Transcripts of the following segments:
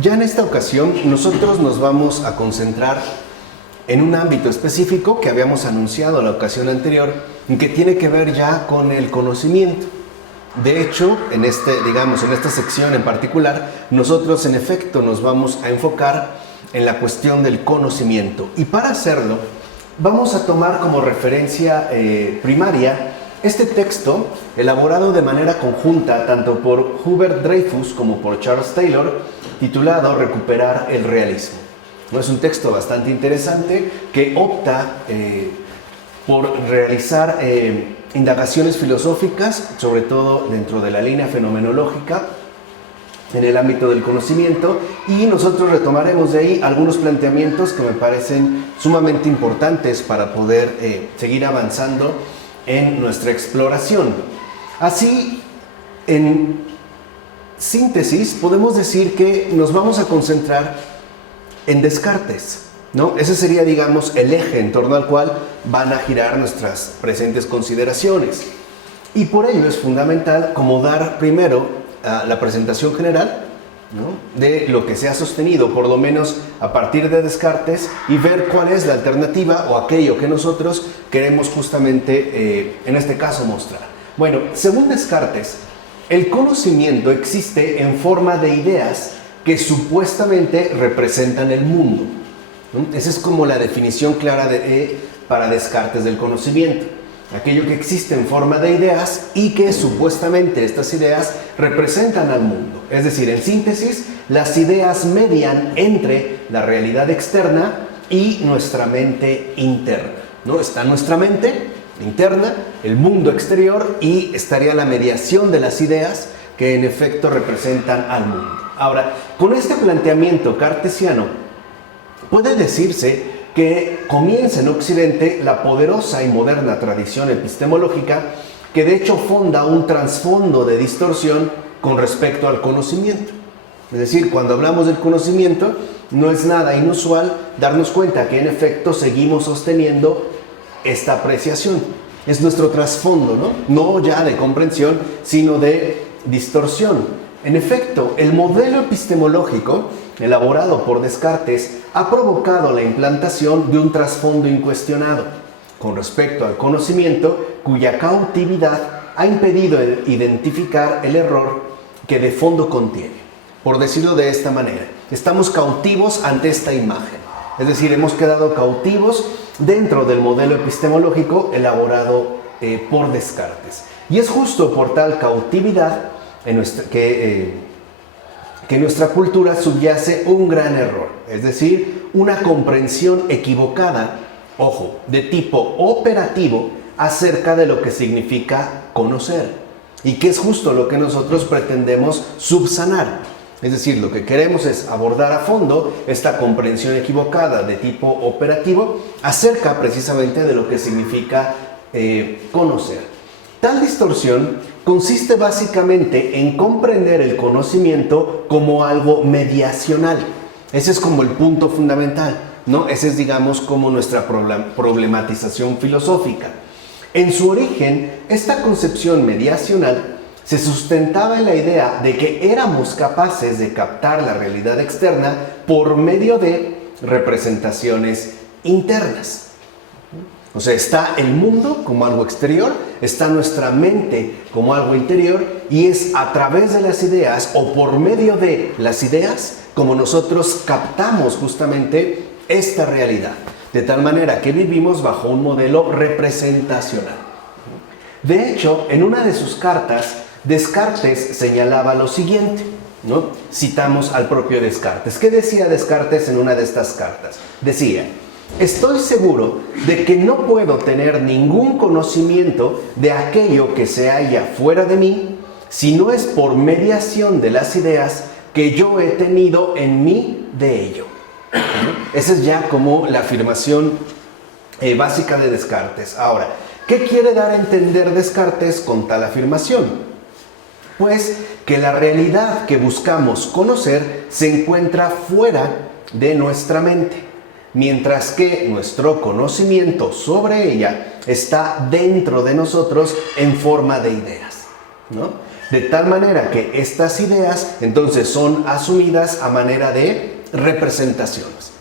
Ya en esta ocasión nosotros nos vamos a concentrar en un ámbito específico que habíamos anunciado la ocasión anterior, que tiene que ver ya con el conocimiento. De hecho, en esta sección en particular, nosotros en efecto nos vamos a enfocar en la cuestión del conocimiento. Y para hacerlo, vamos a tomar como referencia primaria este texto elaborado de manera conjunta tanto por Hubert Dreyfus como por Charles Taylor, titulado Recuperar el realismo. ¿No? Es un texto bastante interesante que opta por realizar indagaciones filosóficas, sobre todo dentro de la línea fenomenológica, en el ámbito del conocimiento, y nosotros retomaremos de ahí algunos planteamientos que me parecen sumamente importantes para poder seguir avanzando en nuestra exploración. Así, en síntesis, podemos decir que nos vamos a concentrar en Descartes, ¿no? Ese sería, digamos, el eje en torno al cual van a girar nuestras presentes consideraciones. Y por ello es fundamental como dar primero la presentación general, ¿no?, de lo que se ha sostenido, por lo menos a partir de Descartes, y ver cuál es la alternativa o aquello que nosotros queremos justamente, en este caso, mostrar. Bueno, según Descartes, el conocimiento existe en forma de ideas que supuestamente representan el mundo, ¿no? Esa es como la definición clara para Descartes del conocimiento. Aquello que existe en forma de ideas y que supuestamente estas ideas representan al mundo. Es decir, en síntesis, las ideas median entre la realidad externa y nuestra mente interna, ¿no? Está nuestra mente interna, el mundo exterior, y estaría la mediación de las ideas que en efecto representan al mundo. Ahora, con este planteamiento cartesiano, puede decirse que comienza en Occidente la poderosa y moderna tradición epistemológica que de hecho fonda un trasfondo de distorsión con respecto al conocimiento. Es decir, cuando hablamos del conocimiento, no es nada inusual darnos cuenta que en efecto seguimos sosteniendo esta apreciación. Es nuestro trasfondo, ¿no? No ya de comprensión, sino de distorsión. En efecto, el modelo epistemológico elaborado por Descartes ha provocado la implantación de un trasfondo incuestionado con respecto al conocimiento, cuya cautividad ha impedido identificar el error que de fondo contiene. Por decirlo de esta manera, estamos cautivos ante esta imagen, es decir, hemos quedado cautivos dentro del modelo epistemológico elaborado por Descartes. Y es justo por tal cautividad que en nuestra cultura subyace un gran error, es decir, una comprensión equivocada, ojo, de tipo operativo acerca de lo que significa conocer, y que es justo lo que nosotros pretendemos subsanar. Es decir, lo que queremos es abordar a fondo esta comprensión equivocada de tipo operativo acerca precisamente de lo que significa conocer. Tal distorsión consiste básicamente en comprender el conocimiento como algo mediacional. Ese es como el punto fundamental, ¿no? Ese es, digamos, como nuestra problematización filosófica. En su origen, esta concepción mediacional se sustentaba en la idea de que éramos capaces de captar la realidad externa por medio de representaciones internas. O sea, está el mundo como algo exterior, está nuestra mente como algo interior, y es a través de las ideas o por medio de las ideas como nosotros captamos justamente esta realidad, de tal manera que vivimos bajo un modelo representacional. De hecho, en una de sus cartas, Descartes señalaba lo siguiente, ¿no? Citamos al propio Descartes. ¿Qué decía Descartes en una de estas cartas? Decía: estoy seguro de que no puedo tener ningún conocimiento de aquello que se halla fuera de mí si no es por mediación de las ideas que yo he tenido en mí de ello. Esa es ya como la afirmación básica de Descartes. Ahora, ¿qué quiere dar a entender Descartes con tal afirmación? Pues que la realidad que buscamos conocer se encuentra fuera de nuestra mente, mientras que nuestro conocimiento sobre ella está dentro de nosotros en forma de ideas, ¿no? de tal manera que estas ideas entonces son asumidas a manera de representaciones.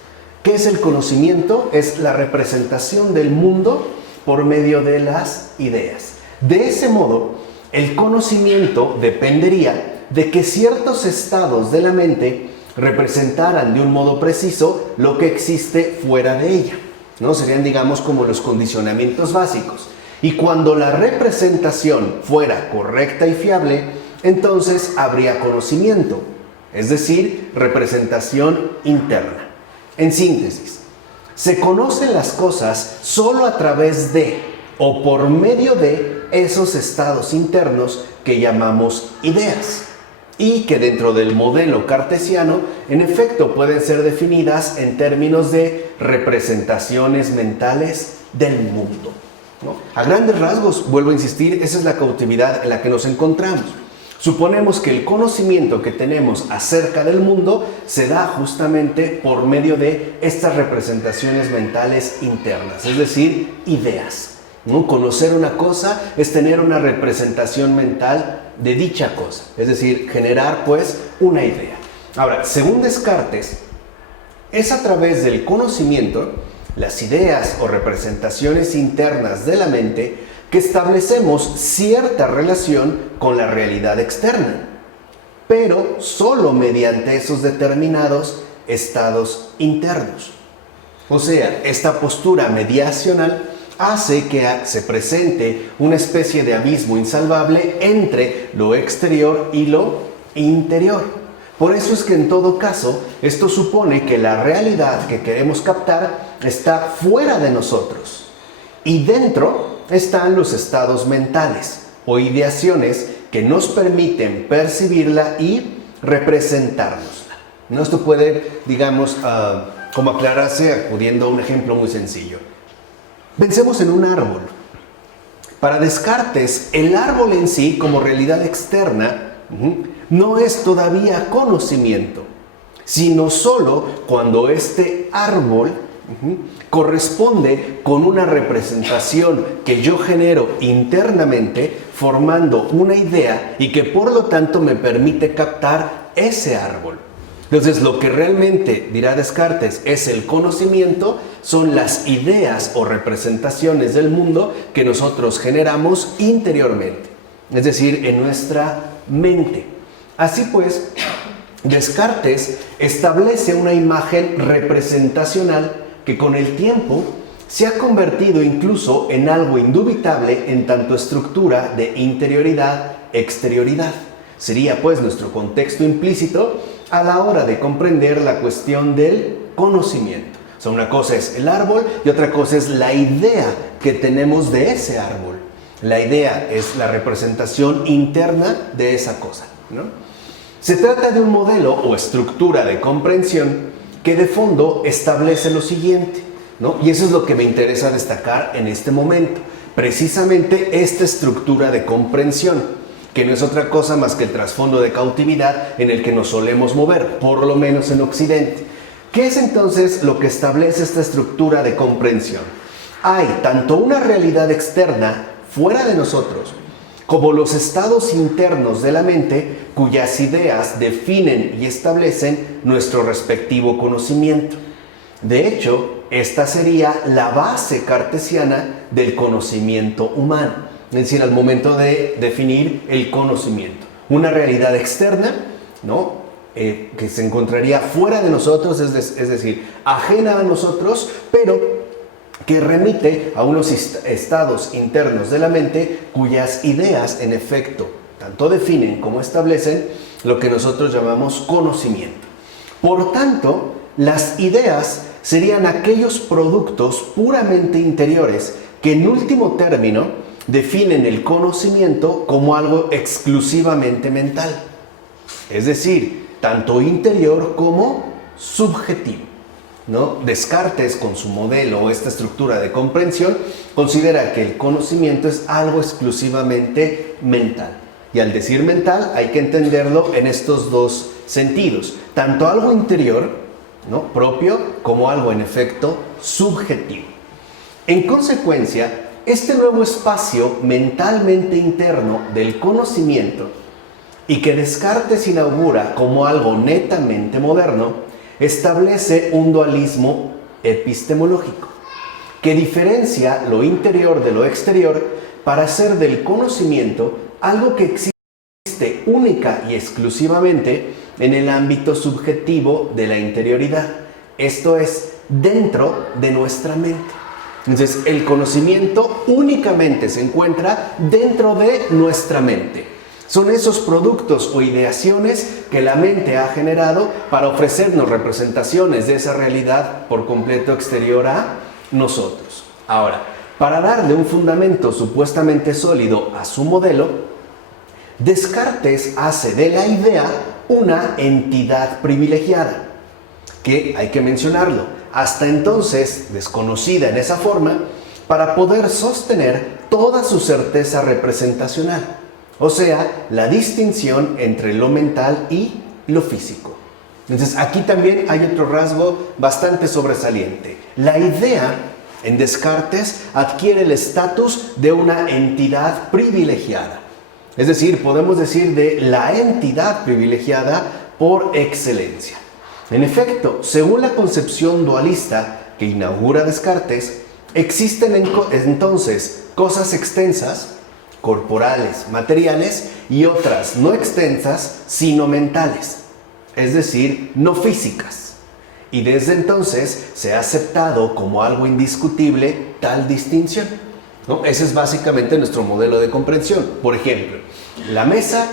¿Qué es el conocimiento? Es la representación del mundo por medio de las ideas. De ese modo, el conocimiento dependería de que ciertos estados de la mente representaran de un modo preciso lo que existe fuera de ella, ¿no? Serían, digamos, como los condicionamientos básicos. Y cuando la representación fuera correcta y fiable, entonces habría conocimiento, es decir, representación interna. En síntesis, se conocen las cosas solo a través de o por medio de esos estados internos que llamamos ideas y que dentro del modelo cartesiano en efecto pueden ser definidas en términos de representaciones mentales del mundo, ¿no? A grandes rasgos, vuelvo a insistir, esa es la cautividad en la que nos encontramos. Suponemos que el conocimiento que tenemos acerca del mundo se da justamente por medio de estas representaciones mentales internas, es decir, ideas, ¿no? Conocer una cosa es tener una representación mental de dicha cosa, es decir, generar pues una idea. Ahora, según Descartes, es a través del conocimiento, las ideas o representaciones internas de la mente, que establecemos cierta relación con la realidad externa, pero solo mediante esos determinados estados internos. O sea, esta postura mediacional hace que se presente una especie de abismo insalvable entre lo exterior y lo interior. Por eso es que en todo caso, esto supone que la realidad que queremos captar está fuera de nosotros y dentro están los estados mentales o ideaciones que nos permiten percibirla y representarnosla. ¿No? Esto puede, digamos, como aclararse acudiendo a un ejemplo muy sencillo. Pensemos en un árbol. Para Descartes, el árbol en sí, como realidad externa, no es todavía conocimiento, sino solo cuando este árbol corresponde con una representación que yo genero internamente, formando una idea y que por lo tanto me permite captar ese árbol. Entonces, lo que realmente, dirá Descartes, es el conocimiento, son las ideas o representaciones del mundo que nosotros generamos interiormente, es decir, en nuestra mente. Así pues, Descartes establece una imagen representacional que con el tiempo se ha convertido incluso en algo indubitable en tanto estructura de interioridad-exterioridad. Sería pues nuestro contexto implícito a la hora de comprender la cuestión del conocimiento. O sea, una cosa es el árbol y otra cosa es la idea que tenemos de ese árbol. La idea es la representación interna de esa cosa, ¿no? Se trata de un modelo o estructura de comprensión que de fondo establece lo siguiente, ¿no? Y eso es lo que me interesa destacar en este momento. Precisamente esta estructura de comprensión, que no es otra cosa más que el trasfondo de cautividad en el que nos solemos mover, por lo menos en Occidente. ¿Qué es entonces lo que establece esta estructura de comprensión? Hay tanto una realidad externa fuera de nosotros, como los estados internos de la mente cuyas ideas definen y establecen nuestro respectivo conocimiento. De hecho, esta sería la base cartesiana del conocimiento humano, es decir, al momento de definir el conocimiento. Una realidad externa, ¿no? Que se encontraría fuera de nosotros, es decir, ajena a nosotros, pero que remite a unos estados internos de la mente cuyas ideas, en efecto, tanto definen como establecen lo que nosotros llamamos conocimiento. Por tanto, las ideas serían aquellos productos puramente interiores que en último término definen el conocimiento como algo exclusivamente mental, es decir, tanto interior como subjetivo, ¿no? Descartes, con su modelo o esta estructura de comprensión, considera que el conocimiento es algo exclusivamente mental. Y al decir mental hay que entenderlo en estos dos sentidos, tanto algo interior, ¿no? propio, como algo en efecto subjetivo. En consecuencia, este nuevo espacio mentalmente interno del conocimiento y que Descartes inaugura como algo netamente moderno, establece un dualismo epistemológico que diferencia lo interior de lo exterior para hacer del conocimiento algo que existe única y exclusivamente en el ámbito subjetivo de la interioridad, esto es, dentro de nuestra mente. Entonces, el conocimiento únicamente se encuentra dentro de nuestra mente. Son esos productos o ideaciones que la mente ha generado para ofrecernos representaciones de esa realidad por completo exterior a nosotros. Ahora, para darle un fundamento supuestamente sólido a su modelo, Descartes hace de la idea una entidad privilegiada, que hay que mencionarlo, hasta entonces desconocida en esa forma, para poder sostener toda su certeza representacional, o sea, la distinción entre lo mental y lo físico. Entonces, aquí también hay otro rasgo bastante sobresaliente. La idea en Descartes adquiere el estatus de una entidad privilegiada. Es decir, podemos decir de la entidad privilegiada por excelencia. En efecto, según la concepción dualista que inaugura Descartes, existen entonces cosas extensas, corporales, materiales, y otras no extensas, sino mentales, es decir, no físicas. Y desde entonces se ha aceptado como algo indiscutible tal distinción, ¿no? Ese es básicamente nuestro modelo de comprensión. Por ejemplo, la mesa,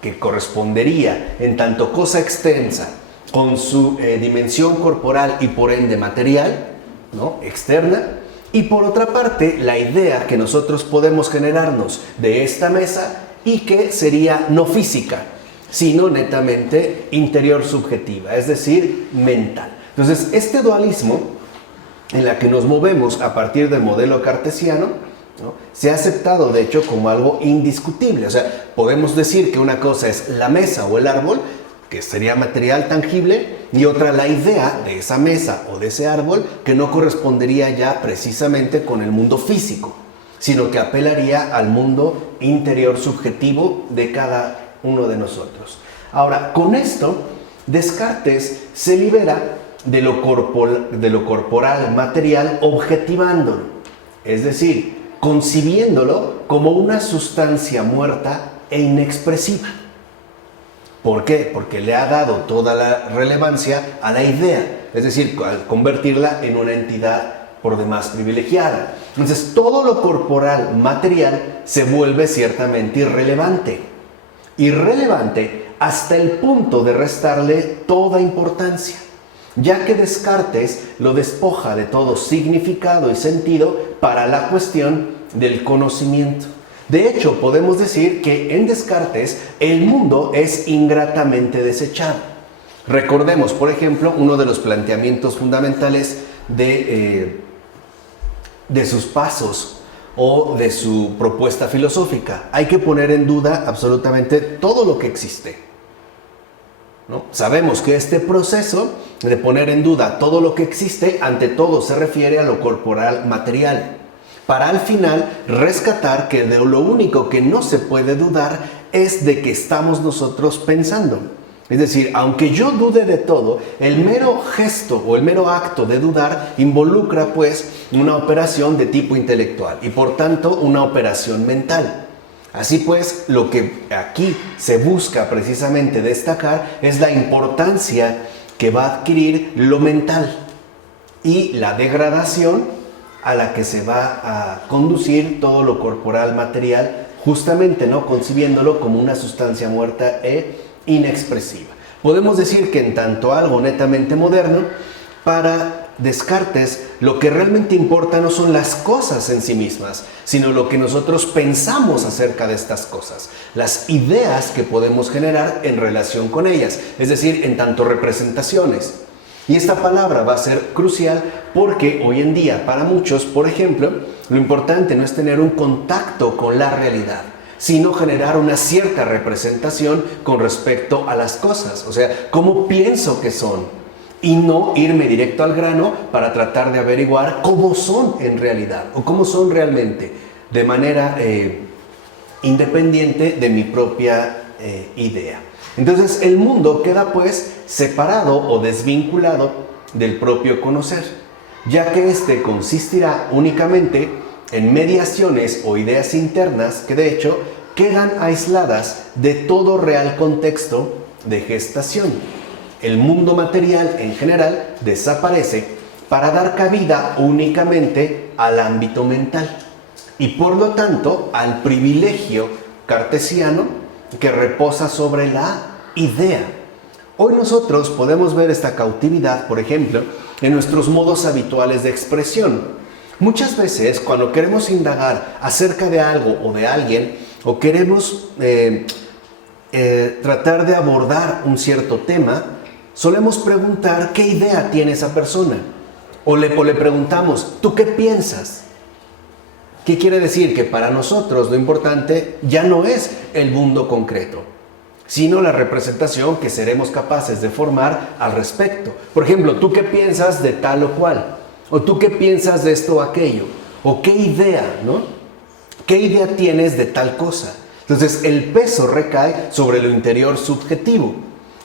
que correspondería en tanto cosa extensa con su dimensión corporal y por ende material, ¿no? Externa, y por otra parte la idea que nosotros podemos generarnos de esta mesa y que sería no física, sino netamente interior subjetiva, es decir, mental. Entonces, este dualismo en la que nos movemos a partir del modelo cartesiano, ¿no? Se ha aceptado de hecho como algo indiscutible. O sea, podemos decir que una cosa es la mesa o el árbol, que sería material tangible, y otra la idea de esa mesa o de ese árbol, que no correspondería ya precisamente con el mundo físico, sino que apelaría al mundo interior subjetivo de cada uno de nosotros. Ahora, con esto, Descartes se libera de lo corporal material, objetivándolo, es decir, concibiéndolo como una sustancia muerta e inexpresiva. ¿Por qué? Porque le ha dado toda la relevancia a la idea, es decir, al convertirla en una entidad por demás privilegiada. Entonces, todo lo corporal material se vuelve ciertamente irrelevante. Irrelevante hasta el punto de restarle toda importancia, ya que Descartes lo despoja de todo significado y sentido para la cuestión del conocimiento. De hecho, podemos decir que en Descartes el mundo es ingratamente desechado. Recordemos, por ejemplo, uno de los planteamientos fundamentales de sus pasos o de su propuesta filosófica. Hay que poner en duda absolutamente todo lo que existe, ¿no? Sabemos que este proceso de poner en duda todo lo que existe, ante todo se refiere a lo corporal material, para al final rescatar que de lo único que no se puede dudar es de que estamos nosotros pensando. Es decir, aunque yo dude de todo, el mero gesto o el mero acto de dudar involucra pues una operación de tipo intelectual y por tanto una operación mental. Así pues, lo que aquí se busca precisamente destacar es la importancia que va a adquirir lo mental y la degradación a la que se va a conducir todo lo corporal material, justamente, ¿no?, concibiéndolo como una sustancia muerta e inexpresiva. Podemos decir que en tanto algo netamente moderno, para Descartes lo que realmente importa no son las cosas en sí mismas, sino lo que nosotros pensamos acerca de estas cosas, las ideas que podemos generar en relación con ellas, es decir, en tanto representaciones. Y esta palabra va a ser crucial porque hoy en día para muchos, por ejemplo, lo importante no es tener un contacto con la realidad, sino generar una cierta representación con respecto a las cosas, o sea, cómo pienso que son, y no irme directo al grano para tratar de averiguar cómo son en realidad o cómo son realmente, de manera independiente de mi propia idea. Entonces el mundo queda pues separado o desvinculado del propio conocer, ya que este consistirá únicamente en mediaciones o ideas internas que de hecho quedan aisladas de todo real contexto de gestación. El mundo material en general desaparece para dar cabida únicamente al ámbito mental y por lo tanto al privilegio cartesiano que reposa sobre la idea. Hoy nosotros podemos ver esta cautividad, por ejemplo, en nuestros modos habituales de expresión. Muchas veces cuando queremos indagar acerca de algo o de alguien o queremos tratar de abordar un cierto tema, solemos preguntar qué idea tiene esa persona o le preguntamos, ¿tú qué piensas? ¿Qué quiere decir? Que para nosotros lo importante ya no es el mundo concreto, sino la representación que seremos capaces de formar al respecto. Por ejemplo, ¿tú qué piensas de tal o cual? ¿O tú qué piensas de esto o aquello? ¿O qué idea, no? ¿Qué idea tienes de tal cosa? Entonces, el peso recae sobre lo interior subjetivo,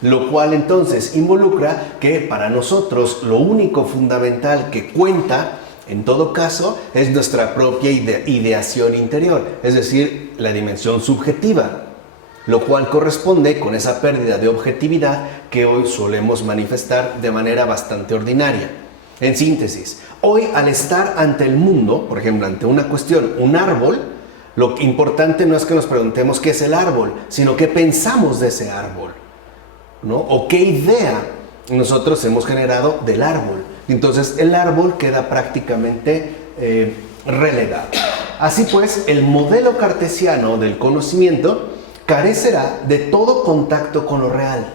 lo cual entonces involucra que para nosotros lo único fundamental que cuenta, en todo caso, es nuestra propia ideación interior, es decir, la dimensión subjetiva, lo cual corresponde con esa pérdida de objetividad que hoy solemos manifestar de manera bastante ordinaria. En síntesis, hoy al estar ante el mundo, por ejemplo, ante una cuestión, un árbol, lo importante no es que nos preguntemos qué es el árbol, sino qué pensamos de ese árbol, ¿no? O qué idea nosotros hemos generado del árbol. Entonces el árbol queda prácticamente relegado. Así pues, el modelo cartesiano del conocimiento carecerá de todo contacto con lo real.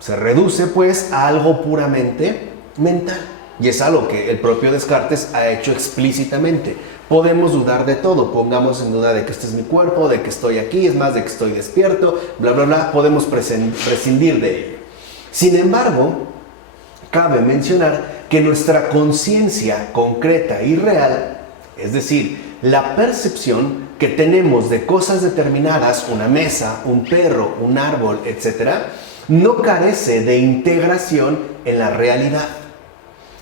Se reduce pues a algo puramente mental. Y es algo que el propio Descartes ha hecho explícitamente. Podemos dudar de todo, pongamos en duda de que este es mi cuerpo, de que estoy aquí, es más, de que estoy despierto, bla, bla, bla, podemos prescindir de ello. Sin embargo, cabe mencionar que nuestra conciencia concreta y real, es decir, la percepción que tenemos de cosas determinadas, una mesa, un perro, un árbol, etc., no carece de integración en la realidad,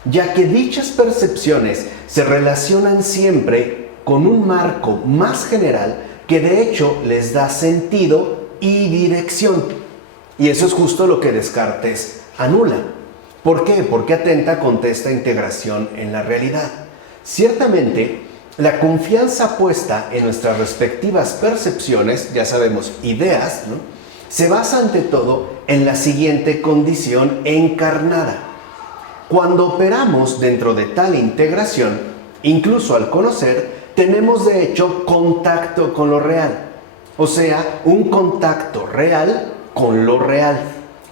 ya que dichas percepciones se relacionan siempre con un marco más general que de hecho les da sentido y dirección. Y eso es justo lo que Descartes anula. ¿Por qué? Porque atenta contra esta integración en la realidad. Ciertamente, la confianza puesta en nuestras respectivas percepciones, ya sabemos, ideas, ¿no?, se basa ante todo en la siguiente condición encarnada. Cuando operamos dentro de tal integración, incluso al conocer, tenemos de hecho contacto con lo real. O sea, un contacto real con lo real,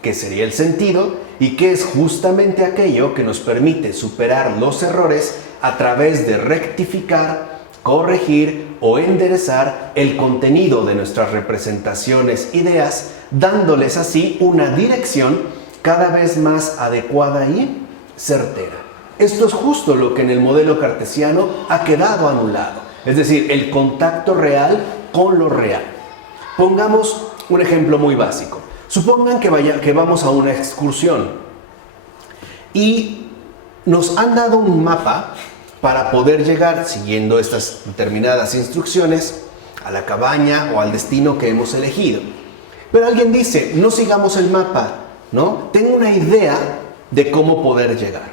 que sería el sentido y que es justamente aquello que nos permite superar los errores a través de rectificar, corregir o enderezar el contenido de nuestras representaciones, ideas, dándoles así una dirección cada vez más adecuada y certera. Esto es justo lo que en el modelo cartesiano ha quedado anulado, es decir, el contacto real con lo real. Pongamos un ejemplo muy básico. Supongan que vamos a una excursión y nos han dado un mapa para poder llegar, siguiendo estas determinadas instrucciones, a la cabaña o al destino que hemos elegido. Pero alguien dice, no sigamos el mapa, ¿no? Tengo una idea de cómo poder llegar.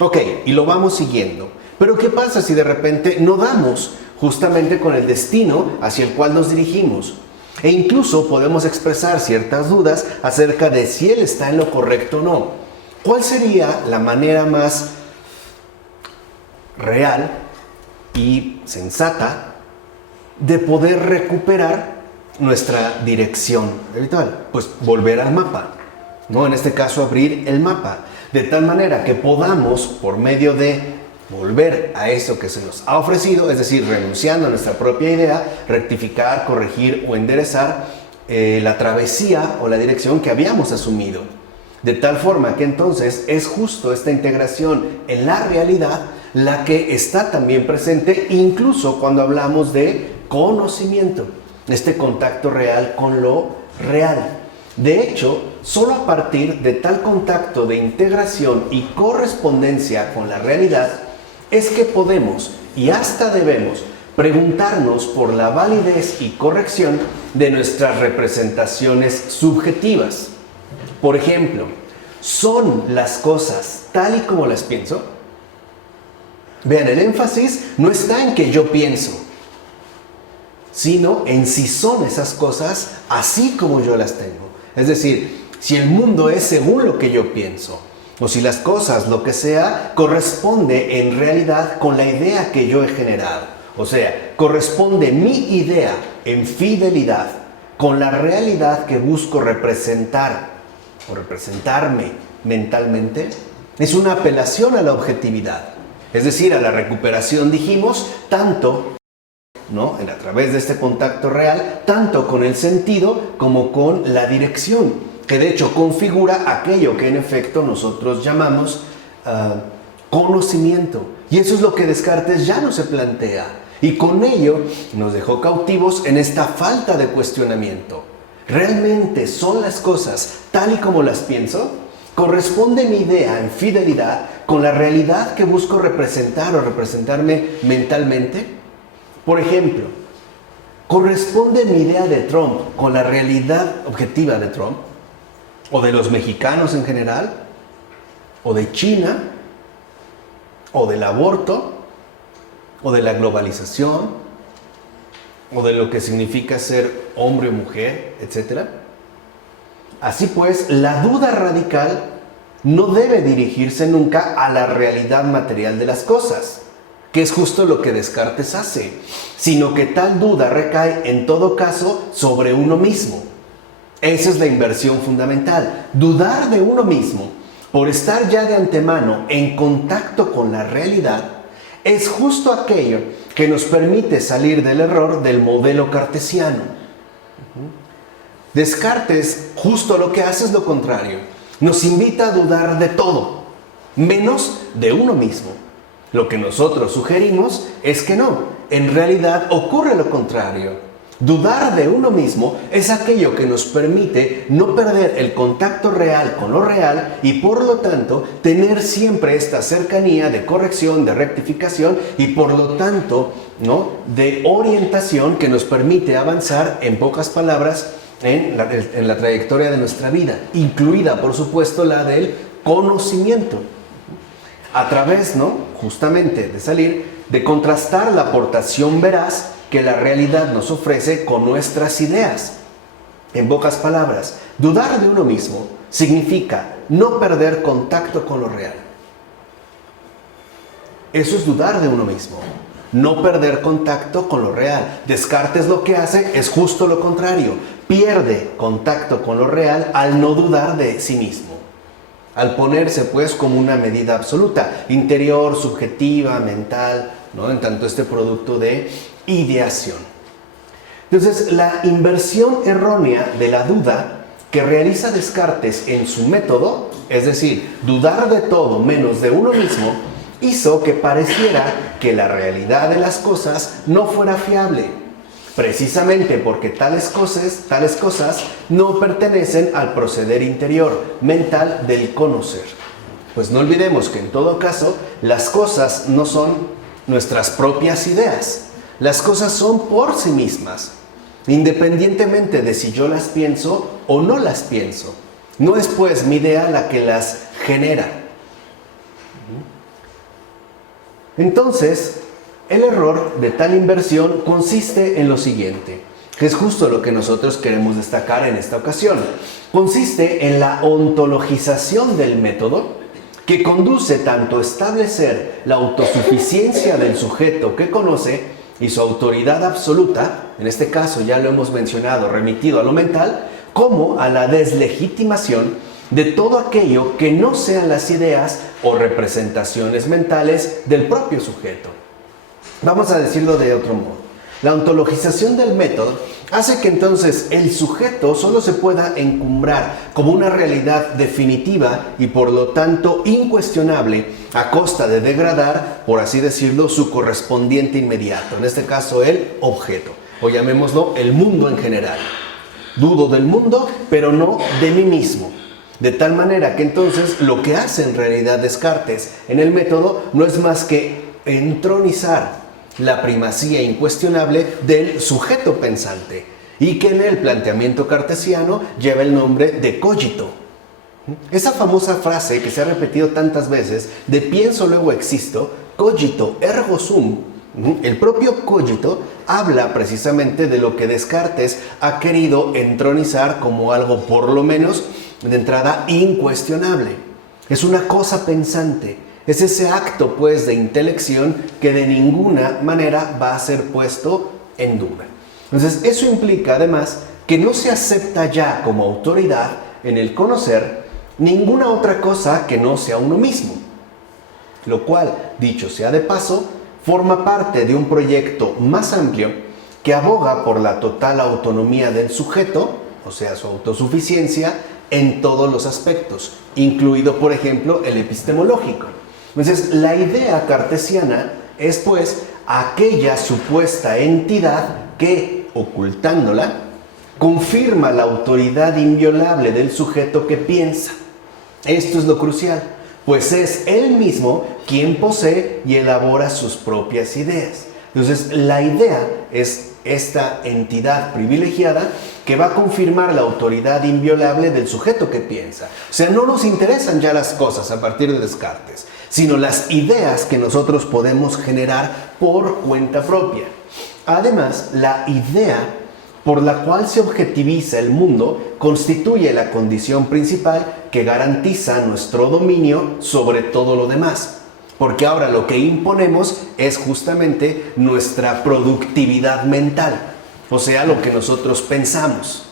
Ok, y lo vamos siguiendo. Pero ¿qué pasa si de repente no damos justamente con el destino hacia el cual nos dirigimos? E incluso podemos expresar ciertas dudas acerca de si él está en lo correcto o no. ¿Cuál sería la manera más real y sensata de poder recuperar nuestra dirección habitual? Pues volver al mapa, ¿no? En este caso, abrir el mapa, de tal manera que podamos, por medio de volver a eso que se nos ha ofrecido, es decir, renunciando a nuestra propia idea, rectificar, corregir o enderezar la travesía o la dirección que habíamos asumido. De tal forma que entonces es justo esta integración en la realidad la que está también presente incluso cuando hablamos de conocimiento, este contacto real con lo real. De hecho, solo a partir de tal contacto de integración y correspondencia con la realidad es que podemos y hasta debemos preguntarnos por la validez y corrección de nuestras representaciones subjetivas. Por ejemplo, ¿son las cosas tal y como las pienso? Vean, el énfasis no está en que yo pienso, sino en si son esas cosas así como yo las tengo. Es decir, si el mundo es según lo que yo pienso, o si las cosas, lo que sea, corresponde en realidad con la idea que yo he generado. O sea, corresponde mi idea en fidelidad con la realidad que busco representar o representarme mentalmente. Es una apelación a la objetividad, es decir, a la recuperación, dijimos, tanto, ¿no?, a través de este contacto real, tanto con el sentido como con la dirección, que de hecho configura aquello que en efecto nosotros llamamos conocimiento. Y eso es lo que Descartes ya no se plantea. Y con ello nos dejó cautivos en esta falta de cuestionamiento. ¿Realmente son las cosas tal y como las pienso? ¿Corresponde mi idea en fidelidad con la realidad que busco representar o representarme mentalmente? Por ejemplo, ¿corresponde mi idea de Trump con la realidad objetiva de Trump? ¿O de los mexicanos en general? ¿O de China? ¿O del aborto? ¿O de la globalización? ¿O de lo que significa ser hombre o mujer, etcétera? Así pues, la duda radical no debe dirigirse nunca a la realidad material de las cosas, que es justo lo que Descartes hace, sino que tal duda recae en todo caso sobre uno mismo. Esa es la inversión fundamental, dudar de uno mismo por estar ya de antemano en contacto con la realidad es justo aquello que nos permite salir del error del modelo cartesiano. Descartes justo lo que hace es lo contrario, nos invita a dudar de todo, menos de uno mismo. Lo que nosotros sugerimos es que no, en realidad ocurre lo contrario. Dudar de uno mismo es aquello que nos permite no perder el contacto real con lo real y por lo tanto tener siempre esta cercanía de corrección, de rectificación y por lo tanto, ¿no?, de orientación que nos permite avanzar, en pocas palabras, en la trayectoria de nuestra vida, incluida por supuesto la del conocimiento. A través, ¿no?, justamente de salir, de contrastar la aportación veraz que la realidad nos ofrece con nuestras ideas. En pocas palabras, dudar de uno mismo significa no perder contacto con lo real. Eso es dudar de uno mismo, no perder contacto con lo real. Descartes lo que hace es justo lo contrario, pierde contacto con lo real al no dudar de sí mismo, al ponerse pues como una medida absoluta, interior, subjetiva, mental, ¿no?, en tanto este producto de ideación. Entonces, la inversión errónea de la duda que realiza Descartes en su método, es decir, dudar de todo menos de uno mismo, hizo que pareciera que la realidad de las cosas no fuera fiable, precisamente porque tales cosas no pertenecen al proceder interior, mental del conocer. Pues no olvidemos que en todo caso, las cosas no son nuestras propias ideas. Las cosas son por sí mismas, independientemente de si yo las pienso o no las pienso. No es pues mi idea la que las genera. Entonces, el error de tal inversión consiste en lo siguiente, que es justo lo que nosotros queremos destacar en esta ocasión. Consiste en la ontologización del método, que conduce tanto a establecer la autosuficiencia del sujeto que conoce y su autoridad absoluta, en este caso ya lo hemos mencionado, remitido a lo mental, como a la deslegitimación de todo aquello que no sean las ideas o representaciones mentales del propio sujeto. Vamos a decirlo de otro modo. La ontologización del método hace que entonces el sujeto solo se pueda encumbrar como una realidad definitiva y por lo tanto incuestionable a costa de degradar, por así decirlo, su correspondiente inmediato, en este caso el objeto, o llamémoslo el mundo en general. Dudo del mundo, pero no de mí mismo. De tal manera que entonces lo que hace en realidad Descartes en el método no es más que entronizar la primacía incuestionable del sujeto pensante, y que en el planteamiento cartesiano lleva el nombre de cogito. Esa famosa frase que se ha repetido tantas veces de pienso luego existo, cogito ergo sum, el propio cogito habla precisamente de lo que Descartes ha querido entronizar como algo por lo menos de entrada incuestionable. Es una cosa pensante, es ese acto pues de intelección que de ninguna manera va a ser puesto en duda. Entonces eso implica además que no se acepta ya como autoridad en el conocer ninguna otra cosa que no sea uno mismo, lo cual, dicho sea de paso, forma parte de un proyecto más amplio que aboga por la total autonomía del sujeto, o sea, su autosuficiencia, en todos los aspectos, incluido, por ejemplo, el epistemológico. Entonces, la idea cartesiana es, pues, aquella supuesta entidad que, ocultándola, confirma la autoridad inviolable del sujeto que piensa. Esto es lo crucial, pues es él mismo quien posee y elabora sus propias ideas. Entonces, la idea es esta entidad privilegiada que va a confirmar la autoridad inviolable del sujeto que piensa. O sea, no nos interesan ya las cosas a partir de Descartes, sino las ideas que nosotros podemos generar por cuenta propia. Además, la idea por la cual se objetiviza el mundo constituye la condición principal que garantiza nuestro dominio sobre todo lo demás. Porque ahora lo que imponemos es justamente nuestra productividad mental, o sea, lo que nosotros pensamos,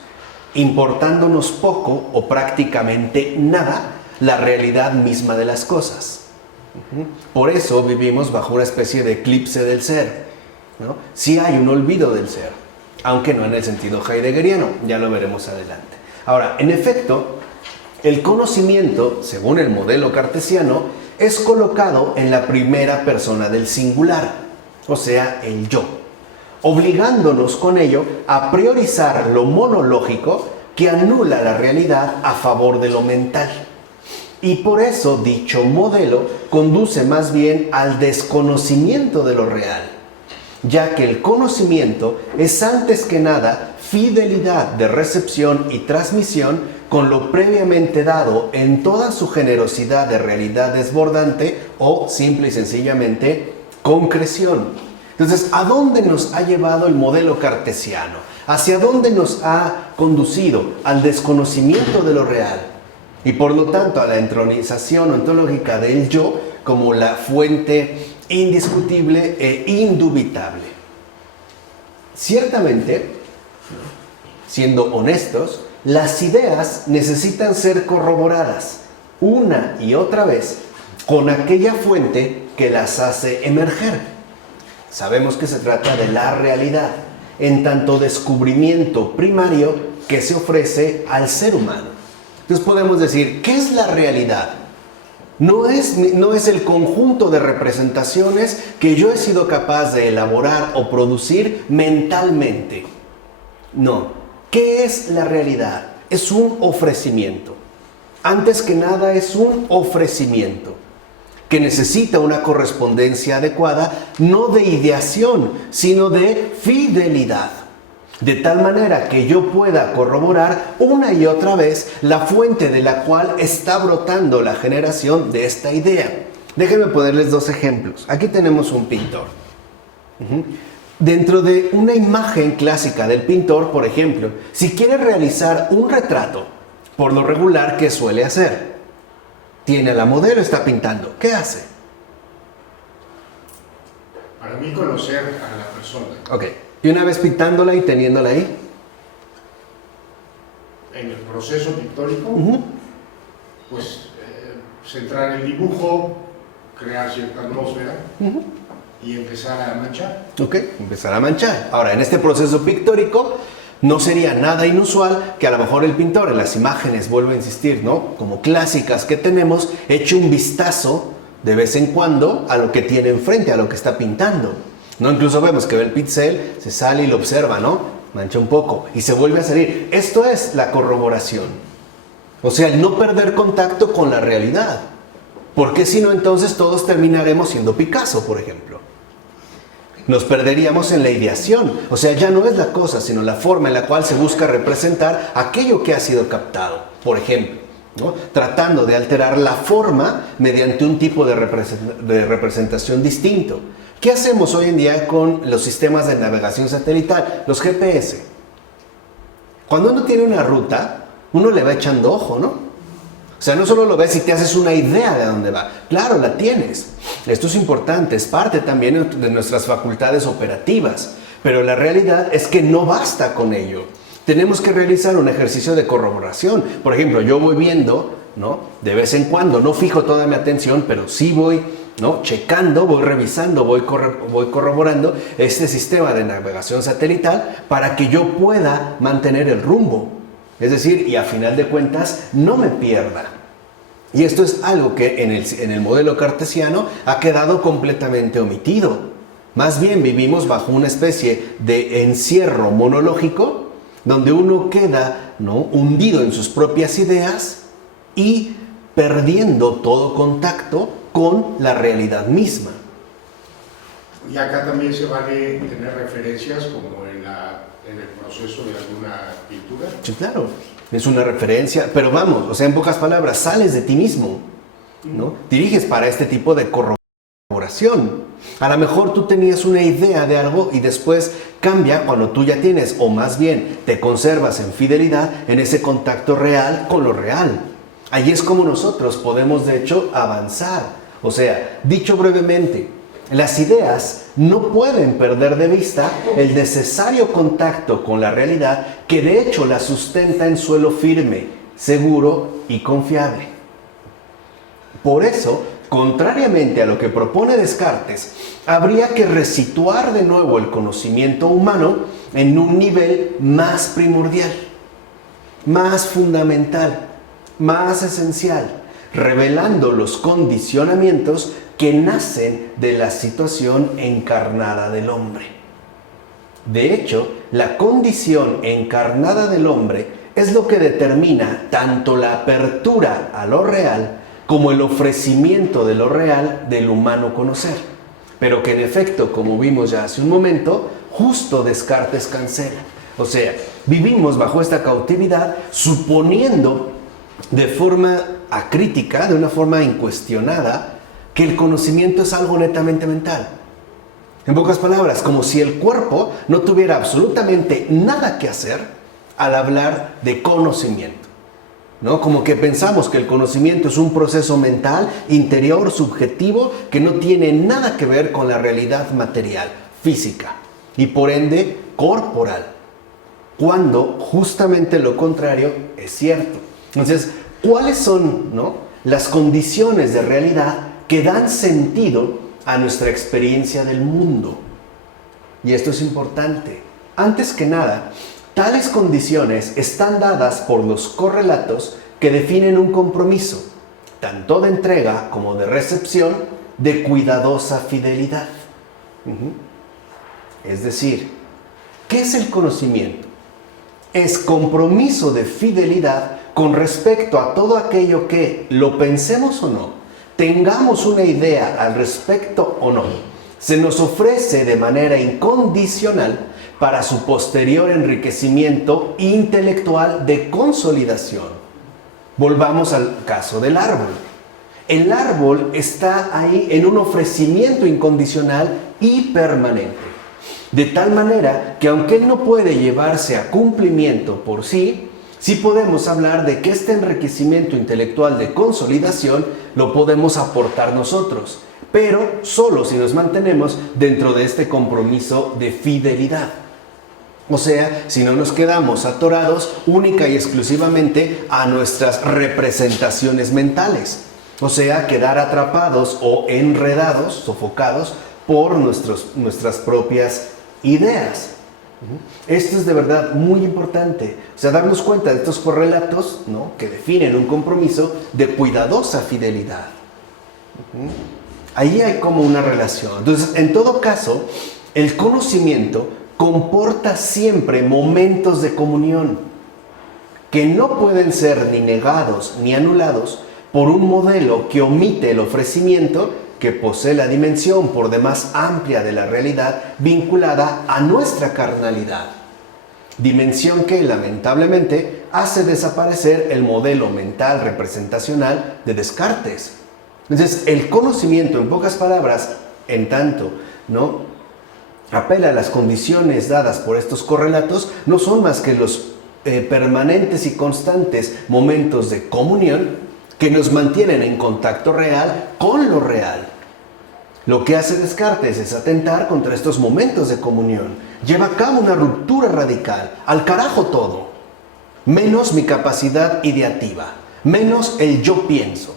importándonos poco o prácticamente nada la realidad misma de las cosas. Por eso vivimos bajo una especie de eclipse del ser, ¿no? Sí hay un olvido del ser, aunque no en el sentido heideggeriano, ya lo veremos adelante. Ahora, en efecto, el conocimiento, según el modelo cartesiano, es colocado en la primera persona del singular, o sea, el yo, obligándonos con ello a priorizar lo monológico que anula la realidad a favor de lo mental. Y por eso dicho modelo conduce más bien al desconocimiento de lo real, ya que el conocimiento es antes que nada fidelidad de recepción y transmisión con lo previamente dado en toda su generosidad de realidad desbordante o simple y sencillamente concreción. Entonces, ¿a dónde nos ha llevado el modelo cartesiano? ¿Hacia dónde nos ha conducido? Al desconocimiento de lo real y por lo tanto a la entronización ontológica del yo como la fuente indiscutible e indubitable. Ciertamente, siendo honestos, las ideas necesitan ser corroboradas una y otra vez con aquella fuente que las hace emerger. Sabemos que se trata de la realidad, en tanto descubrimiento primario que se ofrece al ser humano. Entonces podemos decir, ¿qué es la realidad? No es el conjunto de representaciones que yo he sido capaz de elaborar o producir mentalmente. No. ¿Qué es la realidad? Es un ofrecimiento. Antes que nada es un ofrecimiento que necesita una correspondencia adecuada, no de ideación, sino de fidelidad. De tal manera que yo pueda corroborar una y otra vez la fuente de la cual está brotando la generación de esta idea. Déjenme ponerles dos ejemplos. Aquí tenemos un pintor. Dentro de una imagen clásica del pintor, por ejemplo, si quiere realizar un retrato, por lo regular, ¿qué suele hacer? Tiene a la modelo, está pintando. ¿Qué hace? Para mí, conocer a la persona. Ok. Y una vez pintándola y teniéndola ahí. En el proceso pictórico, pues centrar el dibujo, crear cierta atmósfera. Y empezar a manchar. Ok, empezar a manchar. Ahora, en este proceso pictórico no sería nada inusual que a lo mejor el pintor en las imágenes, vuelvo a insistir, ¿no? Como clásicas que tenemos, eche un vistazo de vez en cuando a lo que tiene enfrente, a lo que está pintando, ¿no? Incluso vemos que ve el pincel, se sale y lo observa, ¿no? mancha un poco y se vuelve a salir. Esto es la corroboración. O sea, el no perder contacto con la realidad. Porque si no, entonces todos terminaremos siendo Picasso, por ejemplo. Nos perderíamos en la ideación. O sea, ya no es la cosa, sino la forma en la cual se busca representar aquello que ha sido captado. Por ejemplo, ¿no? Tratando de alterar la forma mediante un tipo de representación distinto. ¿Qué hacemos hoy en día con los sistemas de navegación satelital? Los GPS. Cuando uno tiene una ruta, uno le va echando ojo, ¿no? O sea, no solo lo ves y te haces una idea de dónde va. Claro, la tienes. Esto es importante, es parte también de nuestras facultades operativas. Pero la realidad es que no basta con ello. Tenemos que realizar un ejercicio de corroboración. Por ejemplo, yo voy viendo, ¿no? De vez en cuando, no fijo toda mi atención, pero sí voy, ¿no? Checando, voy revisando, voy corroborando este sistema de navegación satelital para que yo pueda mantener el rumbo. Es decir, y a final de cuentas no me pierda. Y esto es algo que en el modelo cartesiano ha quedado completamente omitido. Más bien vivimos bajo una especie de encierro monológico donde uno queda, ¿no? hundido en sus propias ideas y perdiendo todo contacto con la realidad misma. Y acá también se vale tener referencias como en el proceso de alguna pintura. Sí, claro, es una referencia, pero vamos, o sea, en pocas palabras, sales de ti mismo, ¿no? Diriges para este tipo de corroboración. A lo mejor tú tenías una idea de algo y después cambia cuando tú ya tienes, o más bien te conservas en fidelidad en ese contacto real con lo real. Ahí es como nosotros podemos de hecho avanzar. O sea, dicho brevemente, las ideas no pueden perder de vista el necesario contacto con la realidad que de hecho la sustenta en suelo firme, seguro y confiable. Por eso, contrariamente a lo que propone Descartes, habría que resituar de nuevo el conocimiento humano en un nivel más primordial, más fundamental, más esencial, revelando los condicionamientos que nacen de la situación encarnada del hombre. De hecho, la condición encarnada del hombre es lo que determina tanto la apertura a lo real como el ofrecimiento de lo real del humano conocer. Pero que en efecto, como vimos ya hace un momento, justo Descartes cancela. O sea, vivimos bajo esta cautividad suponiendo de forma acrítica, de una forma incuestionada, que el conocimiento es algo netamente mental. En pocas palabras, como si el cuerpo no tuviera absolutamente nada que hacer al hablar de conocimiento, ¿no? Como que pensamos que el conocimiento es un proceso mental, interior, subjetivo, que no tiene nada que ver con la realidad material, física, y por ende corporal, cuando justamente lo contrario es cierto. Entonces, ¿cuáles son, ¿no? las condiciones de realidad que dan sentido a nuestra experiencia del mundo? Y esto es importante. Antes que nada, tales condiciones están dadas por los correlatos que definen un compromiso, tanto de entrega como de recepción, de cuidadosa fidelidad. Es decir, ¿qué es el conocimiento? Es compromiso de fidelidad con respecto a todo aquello que, lo pensemos o no, tengamos una idea al respecto o no, se nos ofrece de manera incondicional para su posterior enriquecimiento intelectual de consolidación. Volvamos al caso del árbol. El árbol está ahí en un ofrecimiento incondicional y permanente. De tal manera que aunque él no puede llevarse a cumplimiento por sí, sí podemos hablar de que este enriquecimiento intelectual de consolidación lo podemos aportar nosotros, pero solo si nos mantenemos dentro de este compromiso de fidelidad. O sea, si no nos quedamos atorados única y exclusivamente a nuestras representaciones mentales. O sea, quedar atrapados o enredados, sofocados por nuestras propias ideas. Esto es de verdad muy importante. O sea, darnos cuenta de estos correlatos, ¿no? que definen un compromiso de cuidadosa fidelidad. Ahí hay como una relación. Entonces, en todo caso, el conocimiento comporta siempre momentos de comunión que no pueden ser ni negados ni anulados por un modelo que omite el ofrecimiento que posee la dimensión por demás amplia de la realidad vinculada a nuestra carnalidad. Dimensión que lamentablemente hace desaparecer el modelo mental representacional de Descartes. Entonces, el conocimiento, en pocas palabras, en tanto, ¿no?, apela a las condiciones dadas por estos correlatos, no son más que los permanentes y constantes momentos de comunión que nos mantienen en contacto real con lo real. Lo que hace Descartes es atentar contra estos momentos de comunión. Lleva a cabo una ruptura radical. Al carajo todo. Menos mi capacidad ideativa. Menos el yo pienso.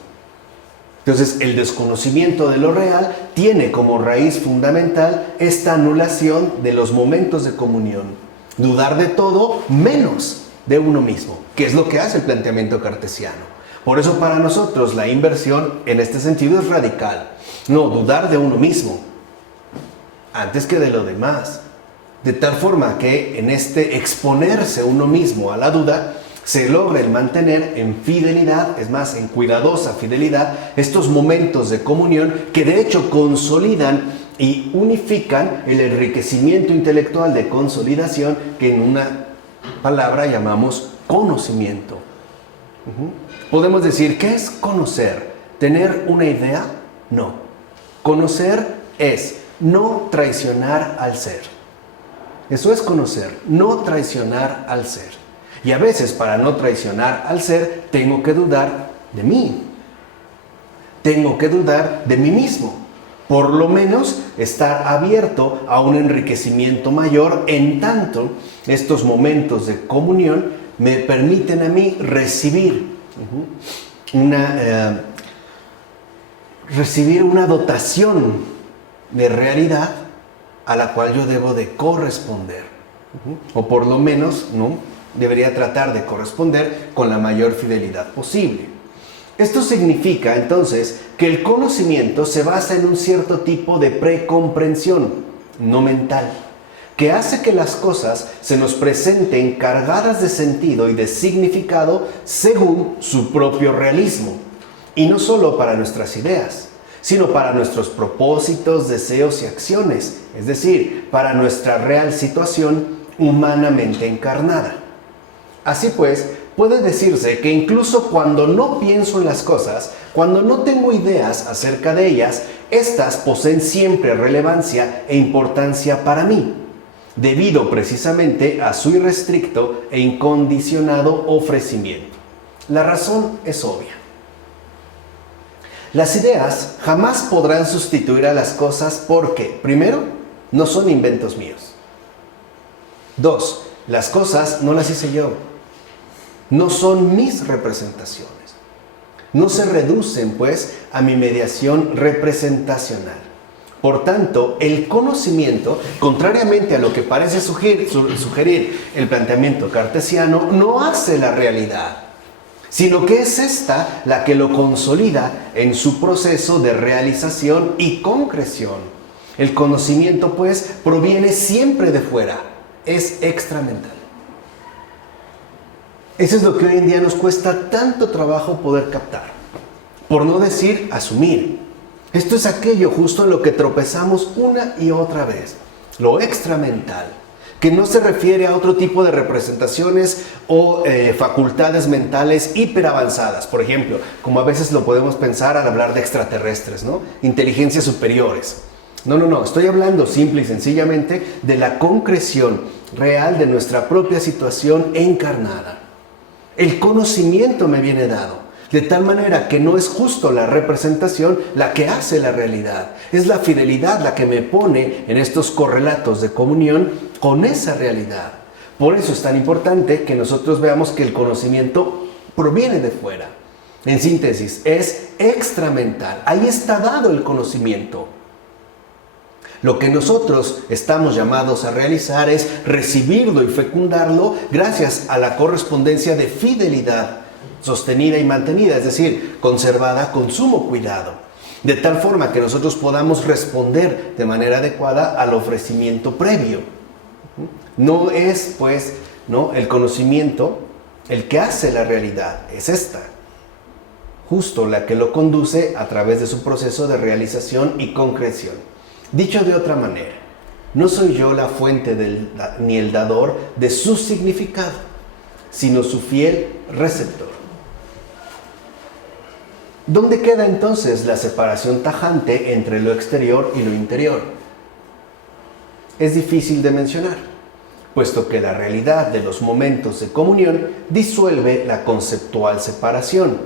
Entonces, el desconocimiento de lo real tiene como raíz fundamental esta anulación de los momentos de comunión. Dudar de todo menos de uno mismo, que es lo que hace el planteamiento cartesiano. Por eso para nosotros la inversión en este sentido es radical. No, dudar de uno mismo antes que de lo demás. De tal forma que en este exponerse uno mismo a la duda se logra el mantener en fidelidad, es más, en cuidadosa fidelidad, estos momentos de comunión que de hecho consolidan y unifican el enriquecimiento intelectual de consolidación que en una palabra llamamos conocimiento. Podemos decir, ¿qué es conocer? ¿Tener una idea? No. Conocer es no traicionar al ser. Eso es conocer, no traicionar al ser. Y a veces para no traicionar al ser tengo que dudar de mí. Tengo que dudar de mí mismo. Por lo menos estar abierto a un enriquecimiento mayor en tanto estos momentos de comunión me permiten a mí recibir una dotación de realidad a la cual yo debo de corresponder. O por lo menos, ¿no?, debería tratar de corresponder con la mayor fidelidad posible. Esto significa entonces que el conocimiento se basa en un cierto tipo de precomprensión, no mental, que hace que las cosas se nos presenten cargadas de sentido y de significado según su propio realismo. Y no solo para nuestras ideas, sino para nuestros propósitos, deseos y acciones, es decir, para nuestra real situación humanamente encarnada. Así pues, puede decirse que incluso cuando no pienso en las cosas, cuando no tengo ideas acerca de ellas, estas poseen siempre relevancia e importancia para mí, debido precisamente a su irrestricto e incondicionado ofrecimiento. La razón es obvia. Las ideas jamás podrán sustituir a las cosas porque, primero, no son inventos míos. 2, las cosas no las hice yo. No son mis representaciones. No se reducen, pues, a mi mediación representacional. Por tanto, el conocimiento, contrariamente a lo que parece sugerir el planteamiento cartesiano, no hace la realidad, sino que es esta la que lo consolida en su proceso de realización y concreción. El conocimiento, pues, proviene siempre de fuera, es extramental. Eso es lo que hoy en día nos cuesta tanto trabajo poder captar, por no decir asumir. Esto es aquello justo en lo que tropezamos una y otra vez, lo extramental, que no se refiere a otro tipo de representaciones o facultades mentales hiperavanzadas. Por ejemplo, como a veces lo podemos pensar al hablar de extraterrestres, ¿no? Inteligencias superiores. No, estoy hablando simple y sencillamente de la concreción real de nuestra propia situación encarnada. El conocimiento me viene dado, de tal manera que no es justo la representación la que hace la realidad. Es la fidelidad la que me pone en estos correlatos de comunión con esa realidad. Por eso es tan importante que nosotros veamos que el conocimiento proviene de fuera. En síntesis, es extramental. Ahí está dado el conocimiento. Lo que nosotros estamos llamados a realizar es recibirlo y fecundarlo gracias a la correspondencia de fidelidad sostenida y mantenida, es decir, conservada con sumo cuidado, de tal forma que nosotros podamos responder de manera adecuada al ofrecimiento previo. No es, pues, ¿no?, el conocimiento el que hace la realidad, es esta, justo la que lo conduce a través de su proceso de realización y concreción. Dicho de otra manera, no soy yo la fuente ni el dador de su significado, sino su fiel receptor. ¿Dónde queda entonces la separación tajante entre lo exterior y lo interior? Es difícil de mencionar, puesto que la realidad de los momentos de comunión disuelve la conceptual separación.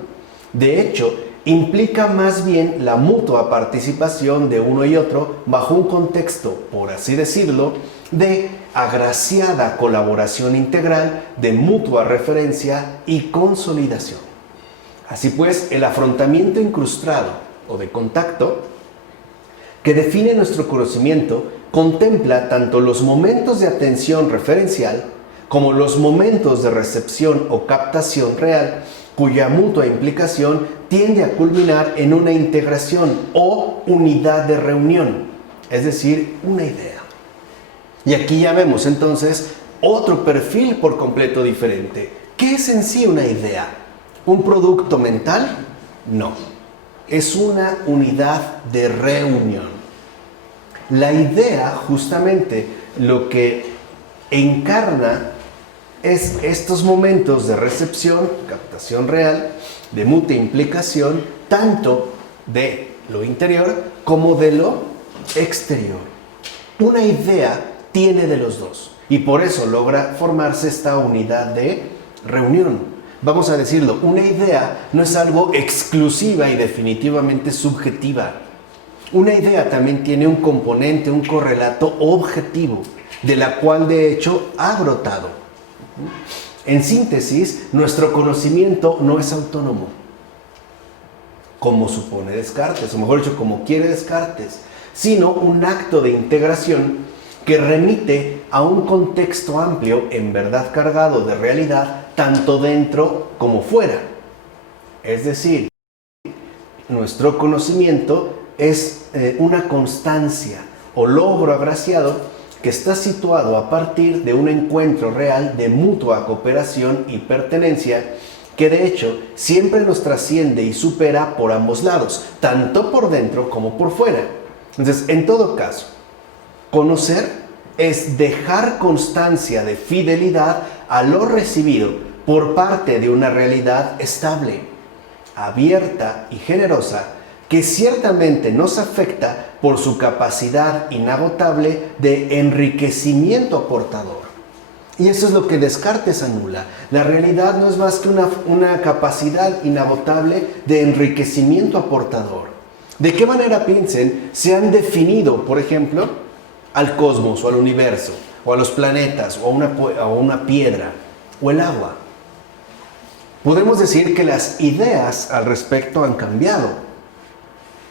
De hecho, implica más bien la mutua participación de uno y otro bajo un contexto, por así decirlo, de agraciada colaboración integral, de mutua referencia y consolidación. Así pues, el afrontamiento incrustado o de contacto que define nuestro conocimiento contempla tanto los momentos de atención referencial como los momentos de recepción o captación real, cuya mutua implicación tiende a culminar en una integración o unidad de reunión, es decir, una idea. Y aquí ya vemos entonces otro perfil por completo diferente. ¿Qué es en sí una idea? ¿Un producto mental? No, es una unidad de reunión. La idea, justamente, lo que encarna es estos momentos de recepción, captación real, de mutua implicación, tanto de lo interior como de lo exterior. Una idea tiene de los dos y por eso logra formarse esta unidad de reunión. Vamos a decirlo, una idea no es algo exclusiva y definitivamente subjetiva. Una idea también tiene un componente, un correlato objetivo, de la cual de hecho ha brotado. En síntesis, nuestro conocimiento no es autónomo, como supone Descartes, o mejor dicho, como quiere Descartes, sino un acto de integración que remite a un contexto amplio, en verdad cargado de realidad, tanto dentro como fuera. Es decir, nuestro conocimiento es una constancia o logro agraciado que está situado a partir de un encuentro real de mutua cooperación y pertenencia que de hecho siempre nos trasciende y supera por ambos lados, tanto por dentro como por fuera. Entonces, en todo caso, conocer es dejar constancia de fidelidad a lo recibido por parte de una realidad estable, abierta y generosa, que ciertamente nos afecta por su capacidad inagotable de enriquecimiento aportador. Y eso es lo que Descartes anula. La realidad no es más que una capacidad inagotable de enriquecimiento aportador. ¿De qué manera, piensen, se han definido, por ejemplo, al cosmos o al universo, o a los planetas, o a una piedra, o el agua? Podemos decir que las ideas al respecto han cambiado,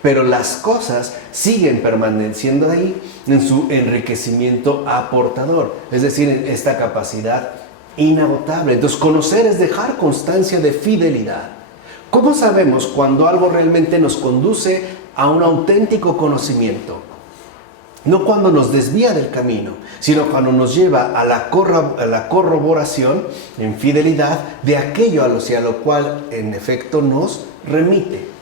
pero las cosas siguen permaneciendo ahí en su enriquecimiento aportador, es decir, en esta capacidad inagotable. Entonces, conocer es dejar constancia de fidelidad. ¿Cómo sabemos cuando algo realmente nos conduce a un auténtico conocimiento? No cuando nos desvía del camino, sino cuando nos lleva a la corroboración en fidelidad de aquello hacia lo cual en efecto nos remite.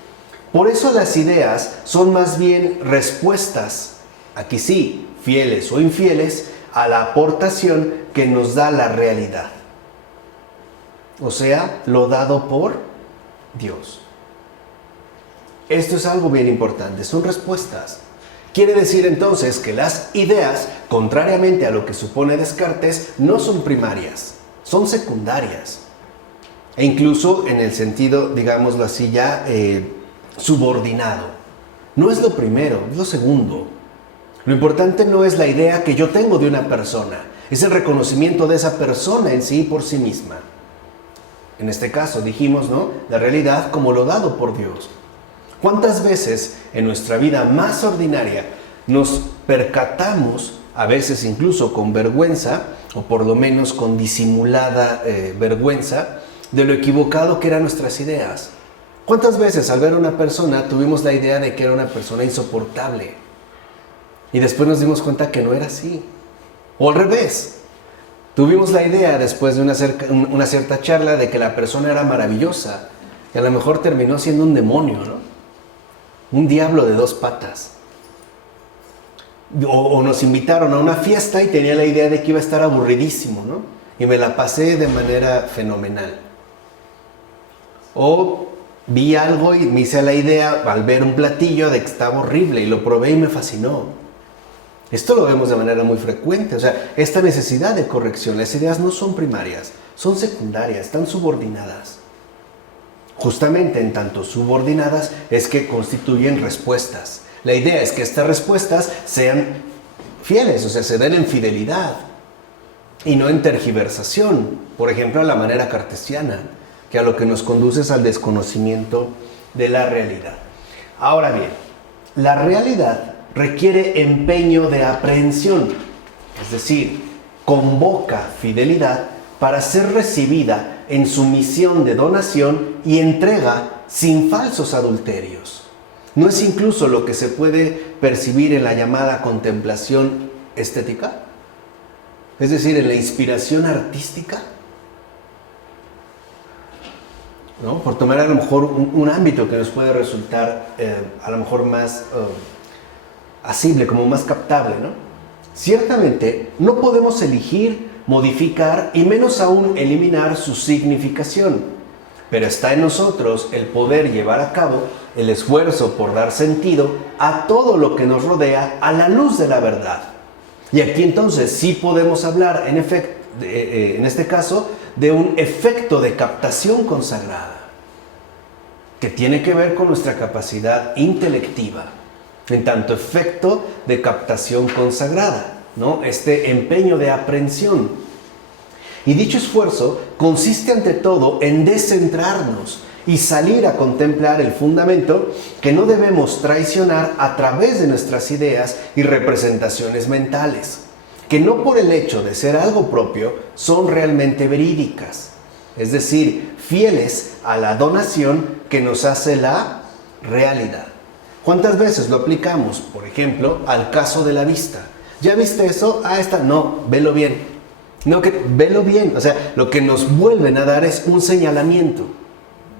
Por eso las ideas son más bien respuestas, aquí sí, fieles o infieles, a la aportación que nos da la realidad. O sea, lo dado por Dios. Esto es algo bien importante, son respuestas. Quiere decir entonces que las ideas, contrariamente a lo que supone Descartes, no son primarias, son secundarias. E incluso en el sentido, digámoslo así, ya subordinado. No es lo primero, es lo segundo. Lo importante no es la idea que yo tengo de una persona, es el reconocimiento de esa persona en sí por sí misma. En este caso dijimos, ¿no?, la realidad como lo dado por Dios. ¿Cuántas veces en nuestra vida más ordinaria nos percatamos, a veces incluso con vergüenza, o por lo menos con disimulada vergüenza, de lo equivocado que eran nuestras ideas? ¿Cuántas veces al ver a una persona tuvimos la idea de que era una persona insoportable? Y después nos dimos cuenta que no era así. O al revés, tuvimos la idea después de una cierta charla de que la persona era maravillosa y a lo mejor terminó siendo un demonio, ¿no? Un diablo de 2 patas. O nos invitaron a una fiesta y tenía la idea de que iba a estar aburridísimo, ¿no? Y me la pasé de manera fenomenal. O vi algo y me hice la idea al ver un platillo de que estaba horrible y lo probé y me fascinó. Esto lo vemos de manera muy frecuente, o sea, esta necesidad de corrección. Las ideas no son primarias, son secundarias, están subordinadas. Justamente en tanto subordinadas es que constituyen respuestas. La idea es que estas respuestas sean fieles, o sea, se den en fidelidad y no en tergiversación. Por ejemplo, a la manera cartesiana, que a lo que nos conduce es al desconocimiento de la realidad. Ahora bien, la realidad requiere empeño de aprehensión, es decir, convoca fidelidad para ser recibida en su misión de donación y entrega sin falsos adulterios. ¿No es incluso lo que se puede percibir en la llamada contemplación estética? Es decir, en la inspiración artística. ¿No? Por tomar a lo mejor un ámbito que nos puede resultar a lo mejor más asible, como más captable, ¿no? Ciertamente no podemos elegir, modificar y menos aún eliminar su significación, pero está en nosotros el poder llevar a cabo el esfuerzo por dar sentido a todo lo que nos rodea a la luz de la verdad. Y aquí entonces sí podemos hablar en este caso de un efecto de captación consagrada que tiene que ver con nuestra capacidad intelectiva, en tanto efecto de captación consagrada, ¿no? Este empeño de aprehensión. Y dicho esfuerzo consiste ante todo en descentrarnos y salir a contemplar el fundamento que no debemos traicionar a través de nuestras ideas y representaciones mentales, que no por el hecho de ser algo propio son realmente verídicas, es decir, fieles a la donación que nos hace la realidad. ¿Cuántas veces lo aplicamos, por ejemplo, al caso de la vista? ¿Ya viste eso? Ah, no, velo bien. No, velo bien. O sea, lo que nos vuelven a dar es un señalamiento,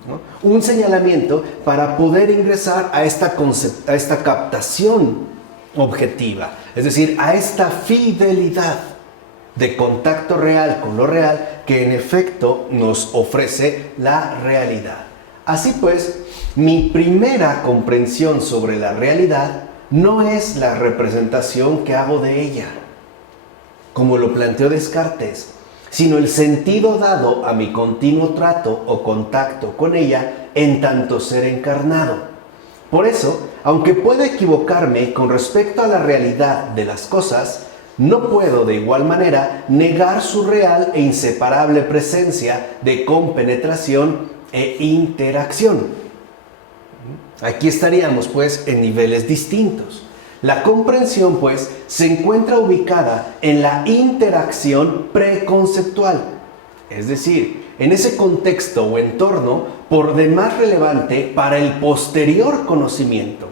¿no? Un señalamiento para poder ingresar a esta captación objetiva. Es decir, a esta fidelidad de contacto real con lo real que en efecto nos ofrece la realidad. Así pues, mi primera comprensión sobre la realidad no es la representación que hago de ella, como lo planteó Descartes, sino el sentido dado a mi continuo trato o contacto con ella en tanto ser encarnado. Por eso, aunque pueda equivocarme con respecto a la realidad de las cosas, no puedo de igual manera negar su real e inseparable presencia de compenetración e interacción. Aquí estaríamos pues en niveles distintos. La comprensión pues se encuentra ubicada en la interacción preconceptual, es decir, en ese contexto o entorno por demás relevante para el posterior conocimiento.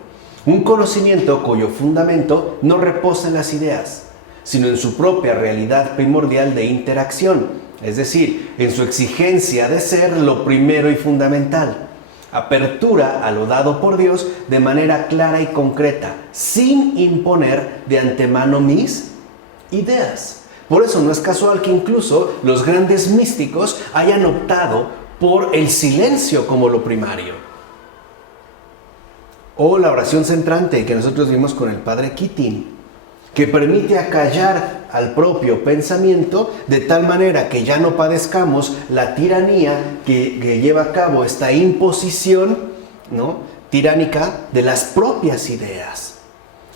Un conocimiento cuyo fundamento no reposa en las ideas, sino en su propia realidad primordial de interacción, es decir, en su exigencia de ser lo primero y fundamental. Apertura a lo dado por Dios de manera clara y concreta, sin imponer de antemano mis ideas. Por eso no es casual que incluso los grandes místicos hayan optado por el silencio como lo primario. O la oración centrante que nosotros vimos con el padre Keating, que permite acallar al propio pensamiento de tal manera que ya no padezcamos la tiranía que lleva a cabo esta imposición, ¿no?, tiránica de las propias ideas.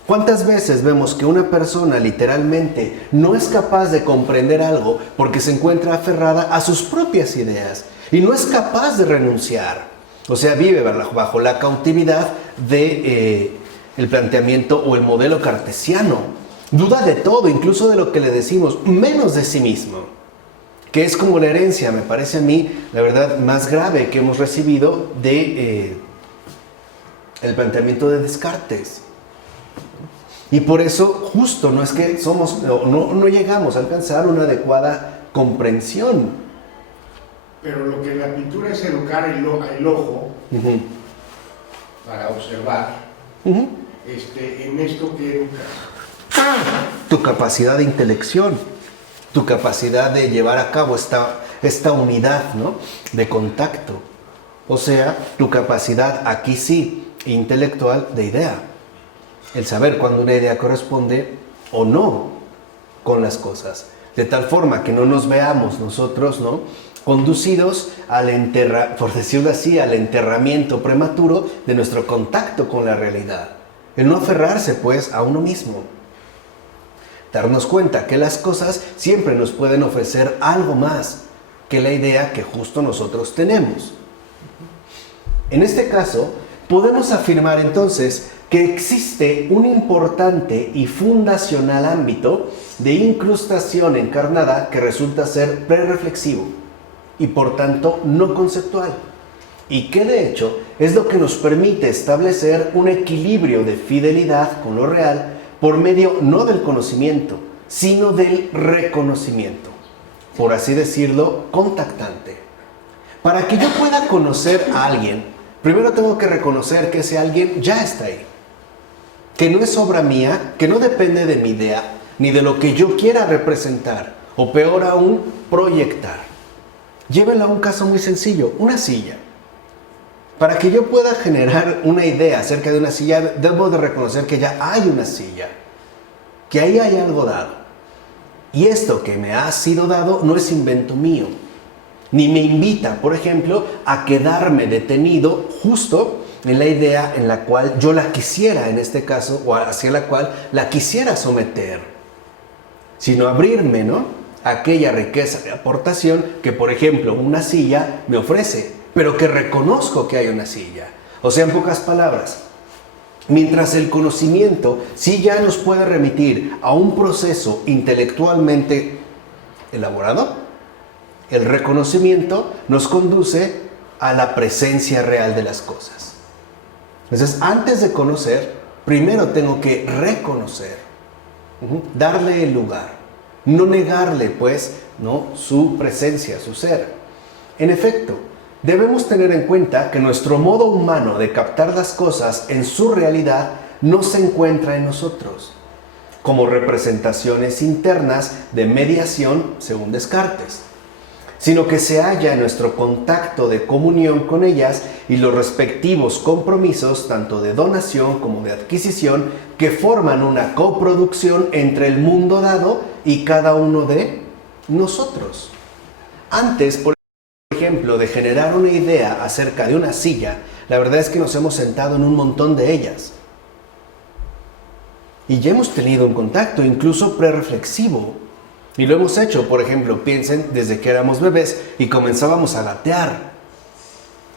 ¿Cuántas veces vemos que una persona literalmente no es capaz de comprender algo porque se encuentra aferrada a sus propias ideas y no es capaz de renunciar? O sea, vive bajo la cautividad de el planteamiento o el modelo cartesiano. Duda de todo, incluso de lo que le decimos, menos de sí mismo. Que es como la herencia, me parece a mí, la verdad, más grave que hemos recibido de el planteamiento de Descartes. Y por eso justo no es que no llegamos a alcanzar una adecuada comprensión. Pero lo que la pintura es educar el ojo para observar, en esto que educas. Tu capacidad de intelección, tu capacidad de llevar a cabo esta unidad, ¿no?, de contacto. O sea, tu capacidad, aquí sí, intelectual de idea. El saber cuándo una idea corresponde o no con las cosas. De tal forma que no nos veamos nosotros, ¿no?, conducidos por decirlo así, al enterramiento prematuro de nuestro contacto con la realidad. El no aferrarse, pues, a uno mismo. Darnos cuenta que las cosas siempre nos pueden ofrecer algo más que la idea que justo nosotros tenemos. En este caso, podemos afirmar entonces que existe un importante y fundacional ámbito de incrustación encarnada que resulta ser prereflexivo y por tanto no conceptual, y que de hecho es lo que nos permite establecer un equilibrio de fidelidad con lo real por medio no del conocimiento, sino del reconocimiento, por así decirlo, contactante. Para que yo pueda conocer a alguien, primero tengo que reconocer que ese alguien ya está ahí, que no es obra mía, que no depende de mi idea, ni de lo que yo quiera representar, o peor aún, proyectar. Llévenlo a un caso muy sencillo, una silla. Para que yo pueda generar una idea acerca de una silla, debo de reconocer que ya hay una silla, que ahí hay algo dado. Y esto que me ha sido dado no es invento mío, ni me invita, por ejemplo, a quedarme detenido justo en la idea en la cual yo la quisiera, en este caso, o hacia la cual la quisiera someter, sino abrirme, ¿no?, aquella riqueza de aportación que, por ejemplo, una silla me ofrece, pero que reconozco que hay una silla. O sea, en pocas palabras, mientras el conocimiento sí ya nos puede remitir a un proceso intelectualmente elaborado, el reconocimiento nos conduce a la presencia real de las cosas. Entonces, antes de conocer, primero tengo que reconocer, darle el lugar. No negarle, pues, ¿no?, su presencia, su ser. En efecto, debemos tener en cuenta que nuestro modo humano de captar las cosas en su realidad no se encuentra en nosotros, como representaciones internas de mediación según Descartes, sino que se halla en nuestro contacto de comunión con ellas y los respectivos compromisos, tanto de donación como de adquisición, que forman una coproducción entre el mundo dado y cada uno de nosotros. Antes, por ejemplo, de generar una idea acerca de una silla, la verdad es que nos hemos sentado en un montón de ellas. Y ya hemos tenido un contacto, incluso prereflexivo. Y lo hemos hecho, por ejemplo, piensen desde que éramos bebés y comenzábamos a gatear.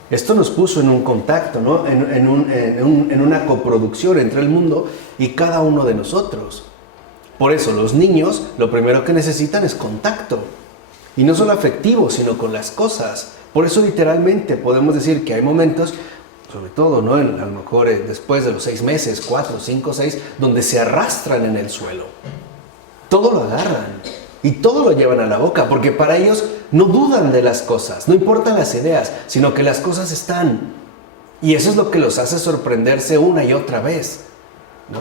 Esto nos puso en un contacto, ¿no?, en una coproducción entre el mundo y cada uno de nosotros. Por eso los niños lo primero que necesitan es contacto. Y no solo afectivo, sino con las cosas. Por eso literalmente podemos decir que hay momentos, sobre todo, ¿no?, a lo mejor después de los 6 meses, 4, 5, 6, donde se arrastran en el suelo. Todo lo agarran. Y todo lo llevan a la boca, porque para ellos no dudan de las cosas, no importan las ideas, sino que las cosas están. Y eso es lo que los hace sorprenderse una y otra vez, ¿no?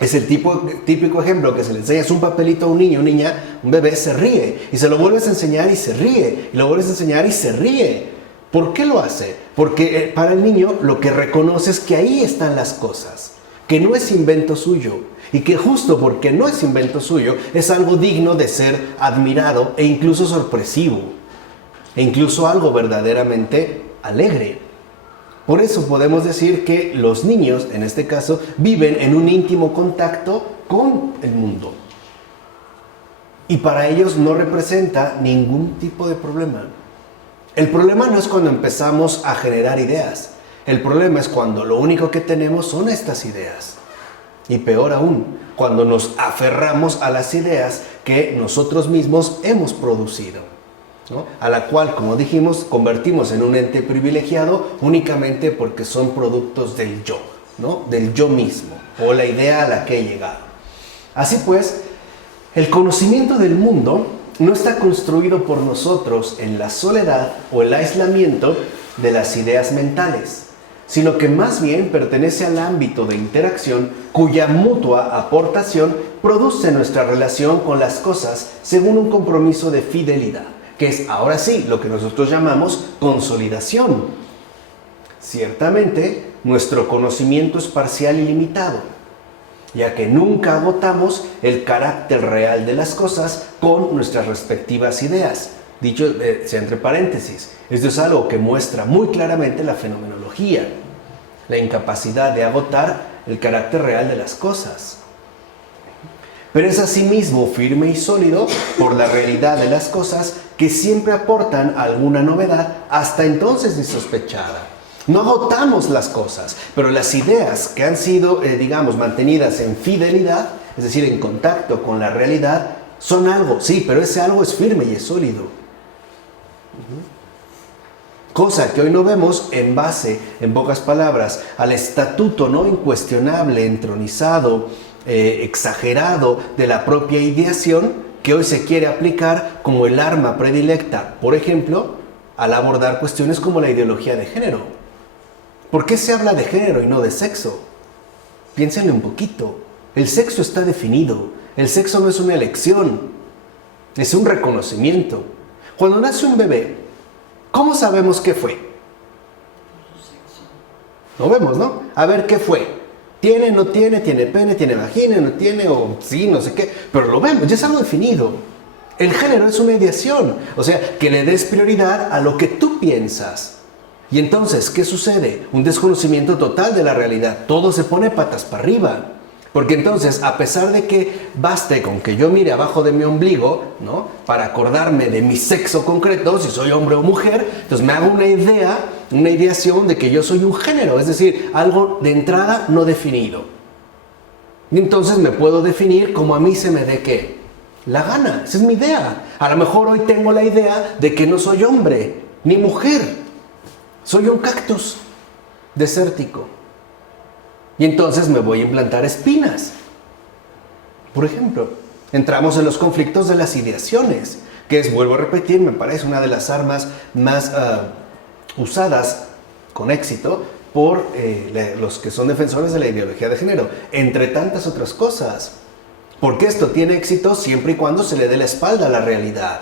Es el típico ejemplo que se le enseñas un papelito a un niño, niña, un bebé se ríe, y se lo vuelves a enseñar y se ríe, y lo vuelves a enseñar y se ríe. ¿Por qué lo hace? Porque para el niño lo que reconoce es que ahí están las cosas, que no es invento suyo. Y que justo porque no es invento suyo, es algo digno de ser admirado e incluso sorpresivo. E incluso algo verdaderamente alegre. Por eso podemos decir que los niños, en este caso, viven en un íntimo contacto con el mundo. Y para ellos no representa ningún tipo de problema. El problema no es cuando empezamos a generar ideas. El problema es cuando lo único que tenemos son estas ideas. Y peor aún, cuando nos aferramos a las ideas que nosotros mismos hemos producido, ¿no?, a la cual, como dijimos, convertimos en un ente privilegiado únicamente porque son productos del yo, ¿no? Del yo mismo o la idea a la que he llegado. Así pues, el conocimiento del mundo no está construido por nosotros en la soledad o el aislamiento de las ideas mentales, sino que más bien pertenece al ámbito de interacción cuya mutua aportación produce nuestra relación con las cosas según un compromiso de fidelidad, que es ahora sí lo que nosotros llamamos consolidación. Ciertamente, nuestro conocimiento es parcial y limitado, ya que nunca agotamos el carácter real de las cosas con nuestras respectivas ideas. Dicho sea entre paréntesis, esto es algo que muestra muy claramente la fenomenología, la incapacidad de agotar el carácter real de las cosas. Pero es asimismo firme y sólido por la realidad de las cosas que siempre aportan alguna novedad hasta entonces insospechada. No agotamos las cosas, pero las ideas que han sido, mantenidas en fidelidad, es decir, en contacto con la realidad, son algo, sí, pero ese algo es firme y es sólido. Cosa que hoy no vemos en base, en pocas palabras, al estatuto no incuestionable, entronizado, exagerado de la propia ideación, que hoy se quiere aplicar como el arma predilecta, por ejemplo, al abordar cuestiones como la ideología de género. ¿Por qué se habla de género y no de sexo? Piénsenle un poquito. El sexo está definido. El sexo no es una elección, es un reconocimiento. Cuando nace un bebé, ¿cómo sabemos qué fue? Lo vemos, ¿no? A ver qué fue. ¿Tiene, no tiene, tiene pene, tiene vagina, no tiene, o sí, no sé qué? Pero lo vemos, ya es algo definido. El género es una ideación, o sea, que le des prioridad a lo que tú piensas. Y entonces, ¿qué sucede? Un desconocimiento total de la realidad. Todo se pone patas para arriba. Porque entonces, a pesar de que baste con que yo mire abajo de mi ombligo, ¿no?, para acordarme de mi sexo concreto, si soy hombre o mujer, entonces me hago una ideación de que yo soy un género, es decir, algo de entrada no definido. Y entonces me puedo definir como a mí se me dé ¿qué? La gana. Esa es mi idea. A lo mejor hoy tengo la idea de que no soy hombre ni mujer. Soy un cactus desértico. Y entonces me voy a implantar espinas. Por ejemplo, entramos en los conflictos de las ideaciones, que es, vuelvo a repetir, me parece una de las armas más usadas con éxito por los que son defensores de la ideología de género, entre tantas otras cosas. Porque esto tiene éxito siempre y cuando se le dé la espalda a la realidad,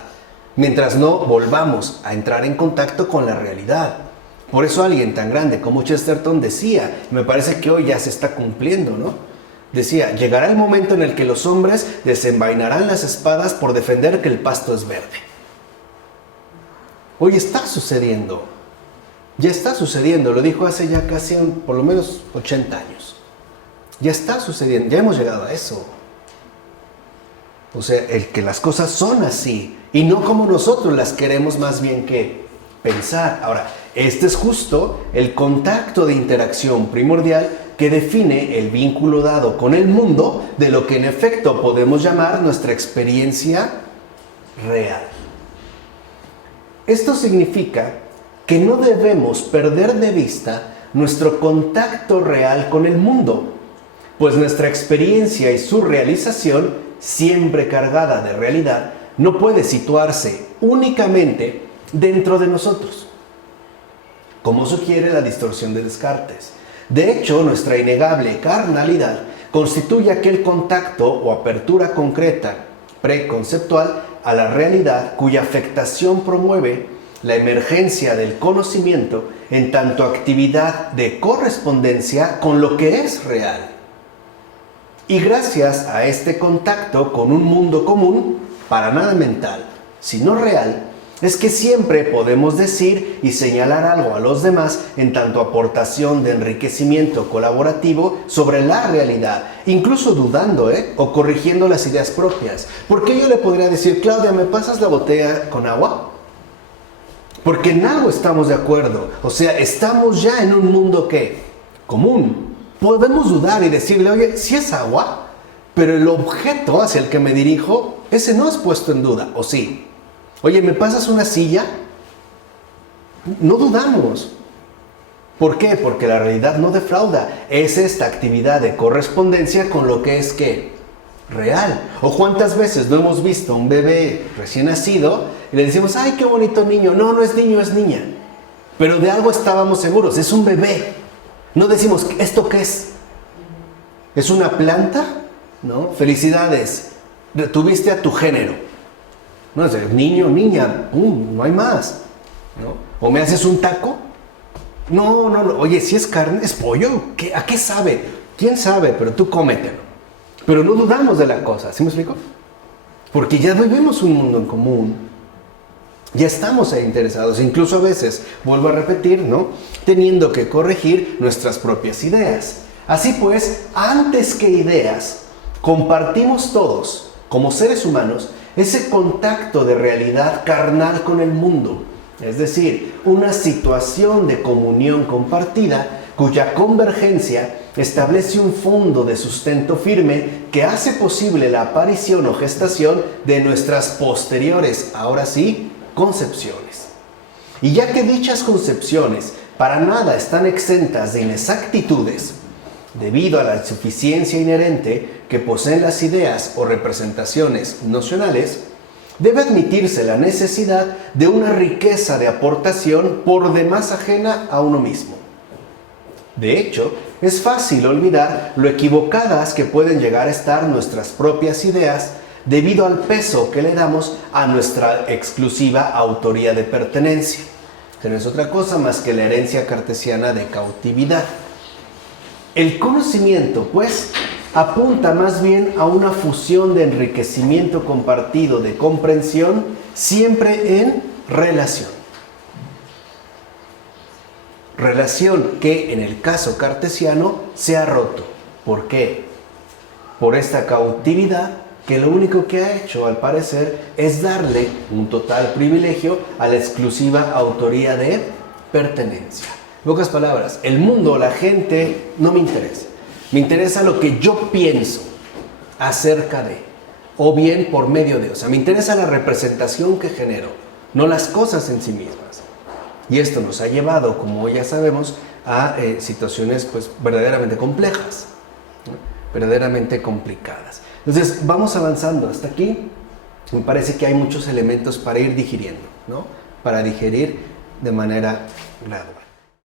mientras no volvamos a entrar en contacto con la realidad. Por eso alguien tan grande como Chesterton decía, y me parece que hoy ya se está cumpliendo, ¿no? Decía, llegará el momento en el que los hombres desenvainarán las espadas por defender que el pasto es verde. Hoy está sucediendo. Ya está sucediendo, lo dijo hace ya casi por lo menos 80 años. Ya está sucediendo, ya hemos llegado a eso. O sea, el que las cosas son así y no como nosotros las queremos más bien que pensar. Ahora, este es justo el contacto de interacción primordial que define el vínculo dado con el mundo de lo que en efecto podemos llamar nuestra experiencia real. Esto significa que no debemos perder de vista nuestro contacto real con el mundo, pues nuestra experiencia y su realización, siempre cargada de realidad, no puede situarse únicamente dentro de nosotros, como sugiere la distorsión de Descartes. De hecho, nuestra innegable carnalidad constituye aquel contacto o apertura concreta, preconceptual, a la realidad cuya afectación promueve la emergencia del conocimiento en tanto actividad de correspondencia con lo que es real. Y gracias a este contacto con un mundo común, para nada mental, sino real, es que siempre podemos decir y señalar algo a los demás en tanto aportación de enriquecimiento colaborativo sobre la realidad, incluso dudando o corrigiendo las ideas propias. ¿Por qué yo le podría decir, Claudia, ¿me pasas la botella con agua? Porque en algo estamos de acuerdo, o sea, estamos ya en un mundo ¿qué? Común. Podemos dudar y decirle, oye, sí es agua, pero el objeto hacia el que me dirijo, ese no es puesto en duda, ¿o sí? Oye, ¿me pasas una silla? No dudamos. ¿Por qué? Porque la realidad no defrauda. Es esta actividad de correspondencia con lo que es ¿qué? Real. ¿O cuántas veces no hemos visto a un bebé recién nacido y le decimos, ¡ay, qué bonito niño! No, no es niño, es niña. Pero de algo estábamos seguros, es un bebé. No decimos, ¿esto qué es? ¿Es una planta? ¿No? Felicidades, tuviste a tu género. No, es niño, niña, ¡pum! No hay más. ¿No? ¿O me haces un taco? No, no, no. Oye, si es carne, es pollo. ¿A qué sabe? ¿Quién sabe? Pero tú cómetelo. Pero no dudamos de la cosa, ¿sí me explico? Porque ya vivimos un mundo en común. Ya estamos ahí interesados, incluso a veces, vuelvo a repetir, ¿no? Teniendo que corregir nuestras propias ideas. Así pues, antes que ideas, compartimos todos, como seres humanos, ese contacto de realidad carnal con el mundo. Es decir, una situación de comunión compartida cuya convergencia establece un fondo de sustento firme que hace posible la aparición o gestación de nuestras posteriores, ahora sí, concepciones. Y ya que dichas concepciones para nada están exentas de inexactitudes, debido a la insuficiencia inherente que poseen las ideas o representaciones nocionales, debe admitirse la necesidad de una riqueza de aportación por demás ajena a uno mismo. De hecho, es fácil olvidar lo equivocadas que pueden llegar a estar nuestras propias ideas debido al peso que le damos a nuestra exclusiva autoría de pertenencia, que no es otra cosa más que la herencia cartesiana de cautividad. El conocimiento, pues, apunta más bien a una fusión de enriquecimiento compartido, de comprensión, siempre en relación. Relación que, en el caso cartesiano, se ha roto. ¿Por qué? Por esta cautividad que lo único que ha hecho, al parecer, es darle un total privilegio a la exclusiva autoría de pertenencia. En pocas palabras, el mundo, la gente, no me interesa. Me interesa lo que yo pienso acerca de, o bien por medio de, o sea, me interesa la representación que genero, no las cosas en sí mismas. Y esto nos ha llevado, como ya sabemos, a situaciones pues verdaderamente complejas, ¿no? Verdaderamente complicadas. Entonces, vamos avanzando hasta aquí. Me parece que hay muchos elementos para ir digiriendo, ¿no? Para digerir de manera gradual.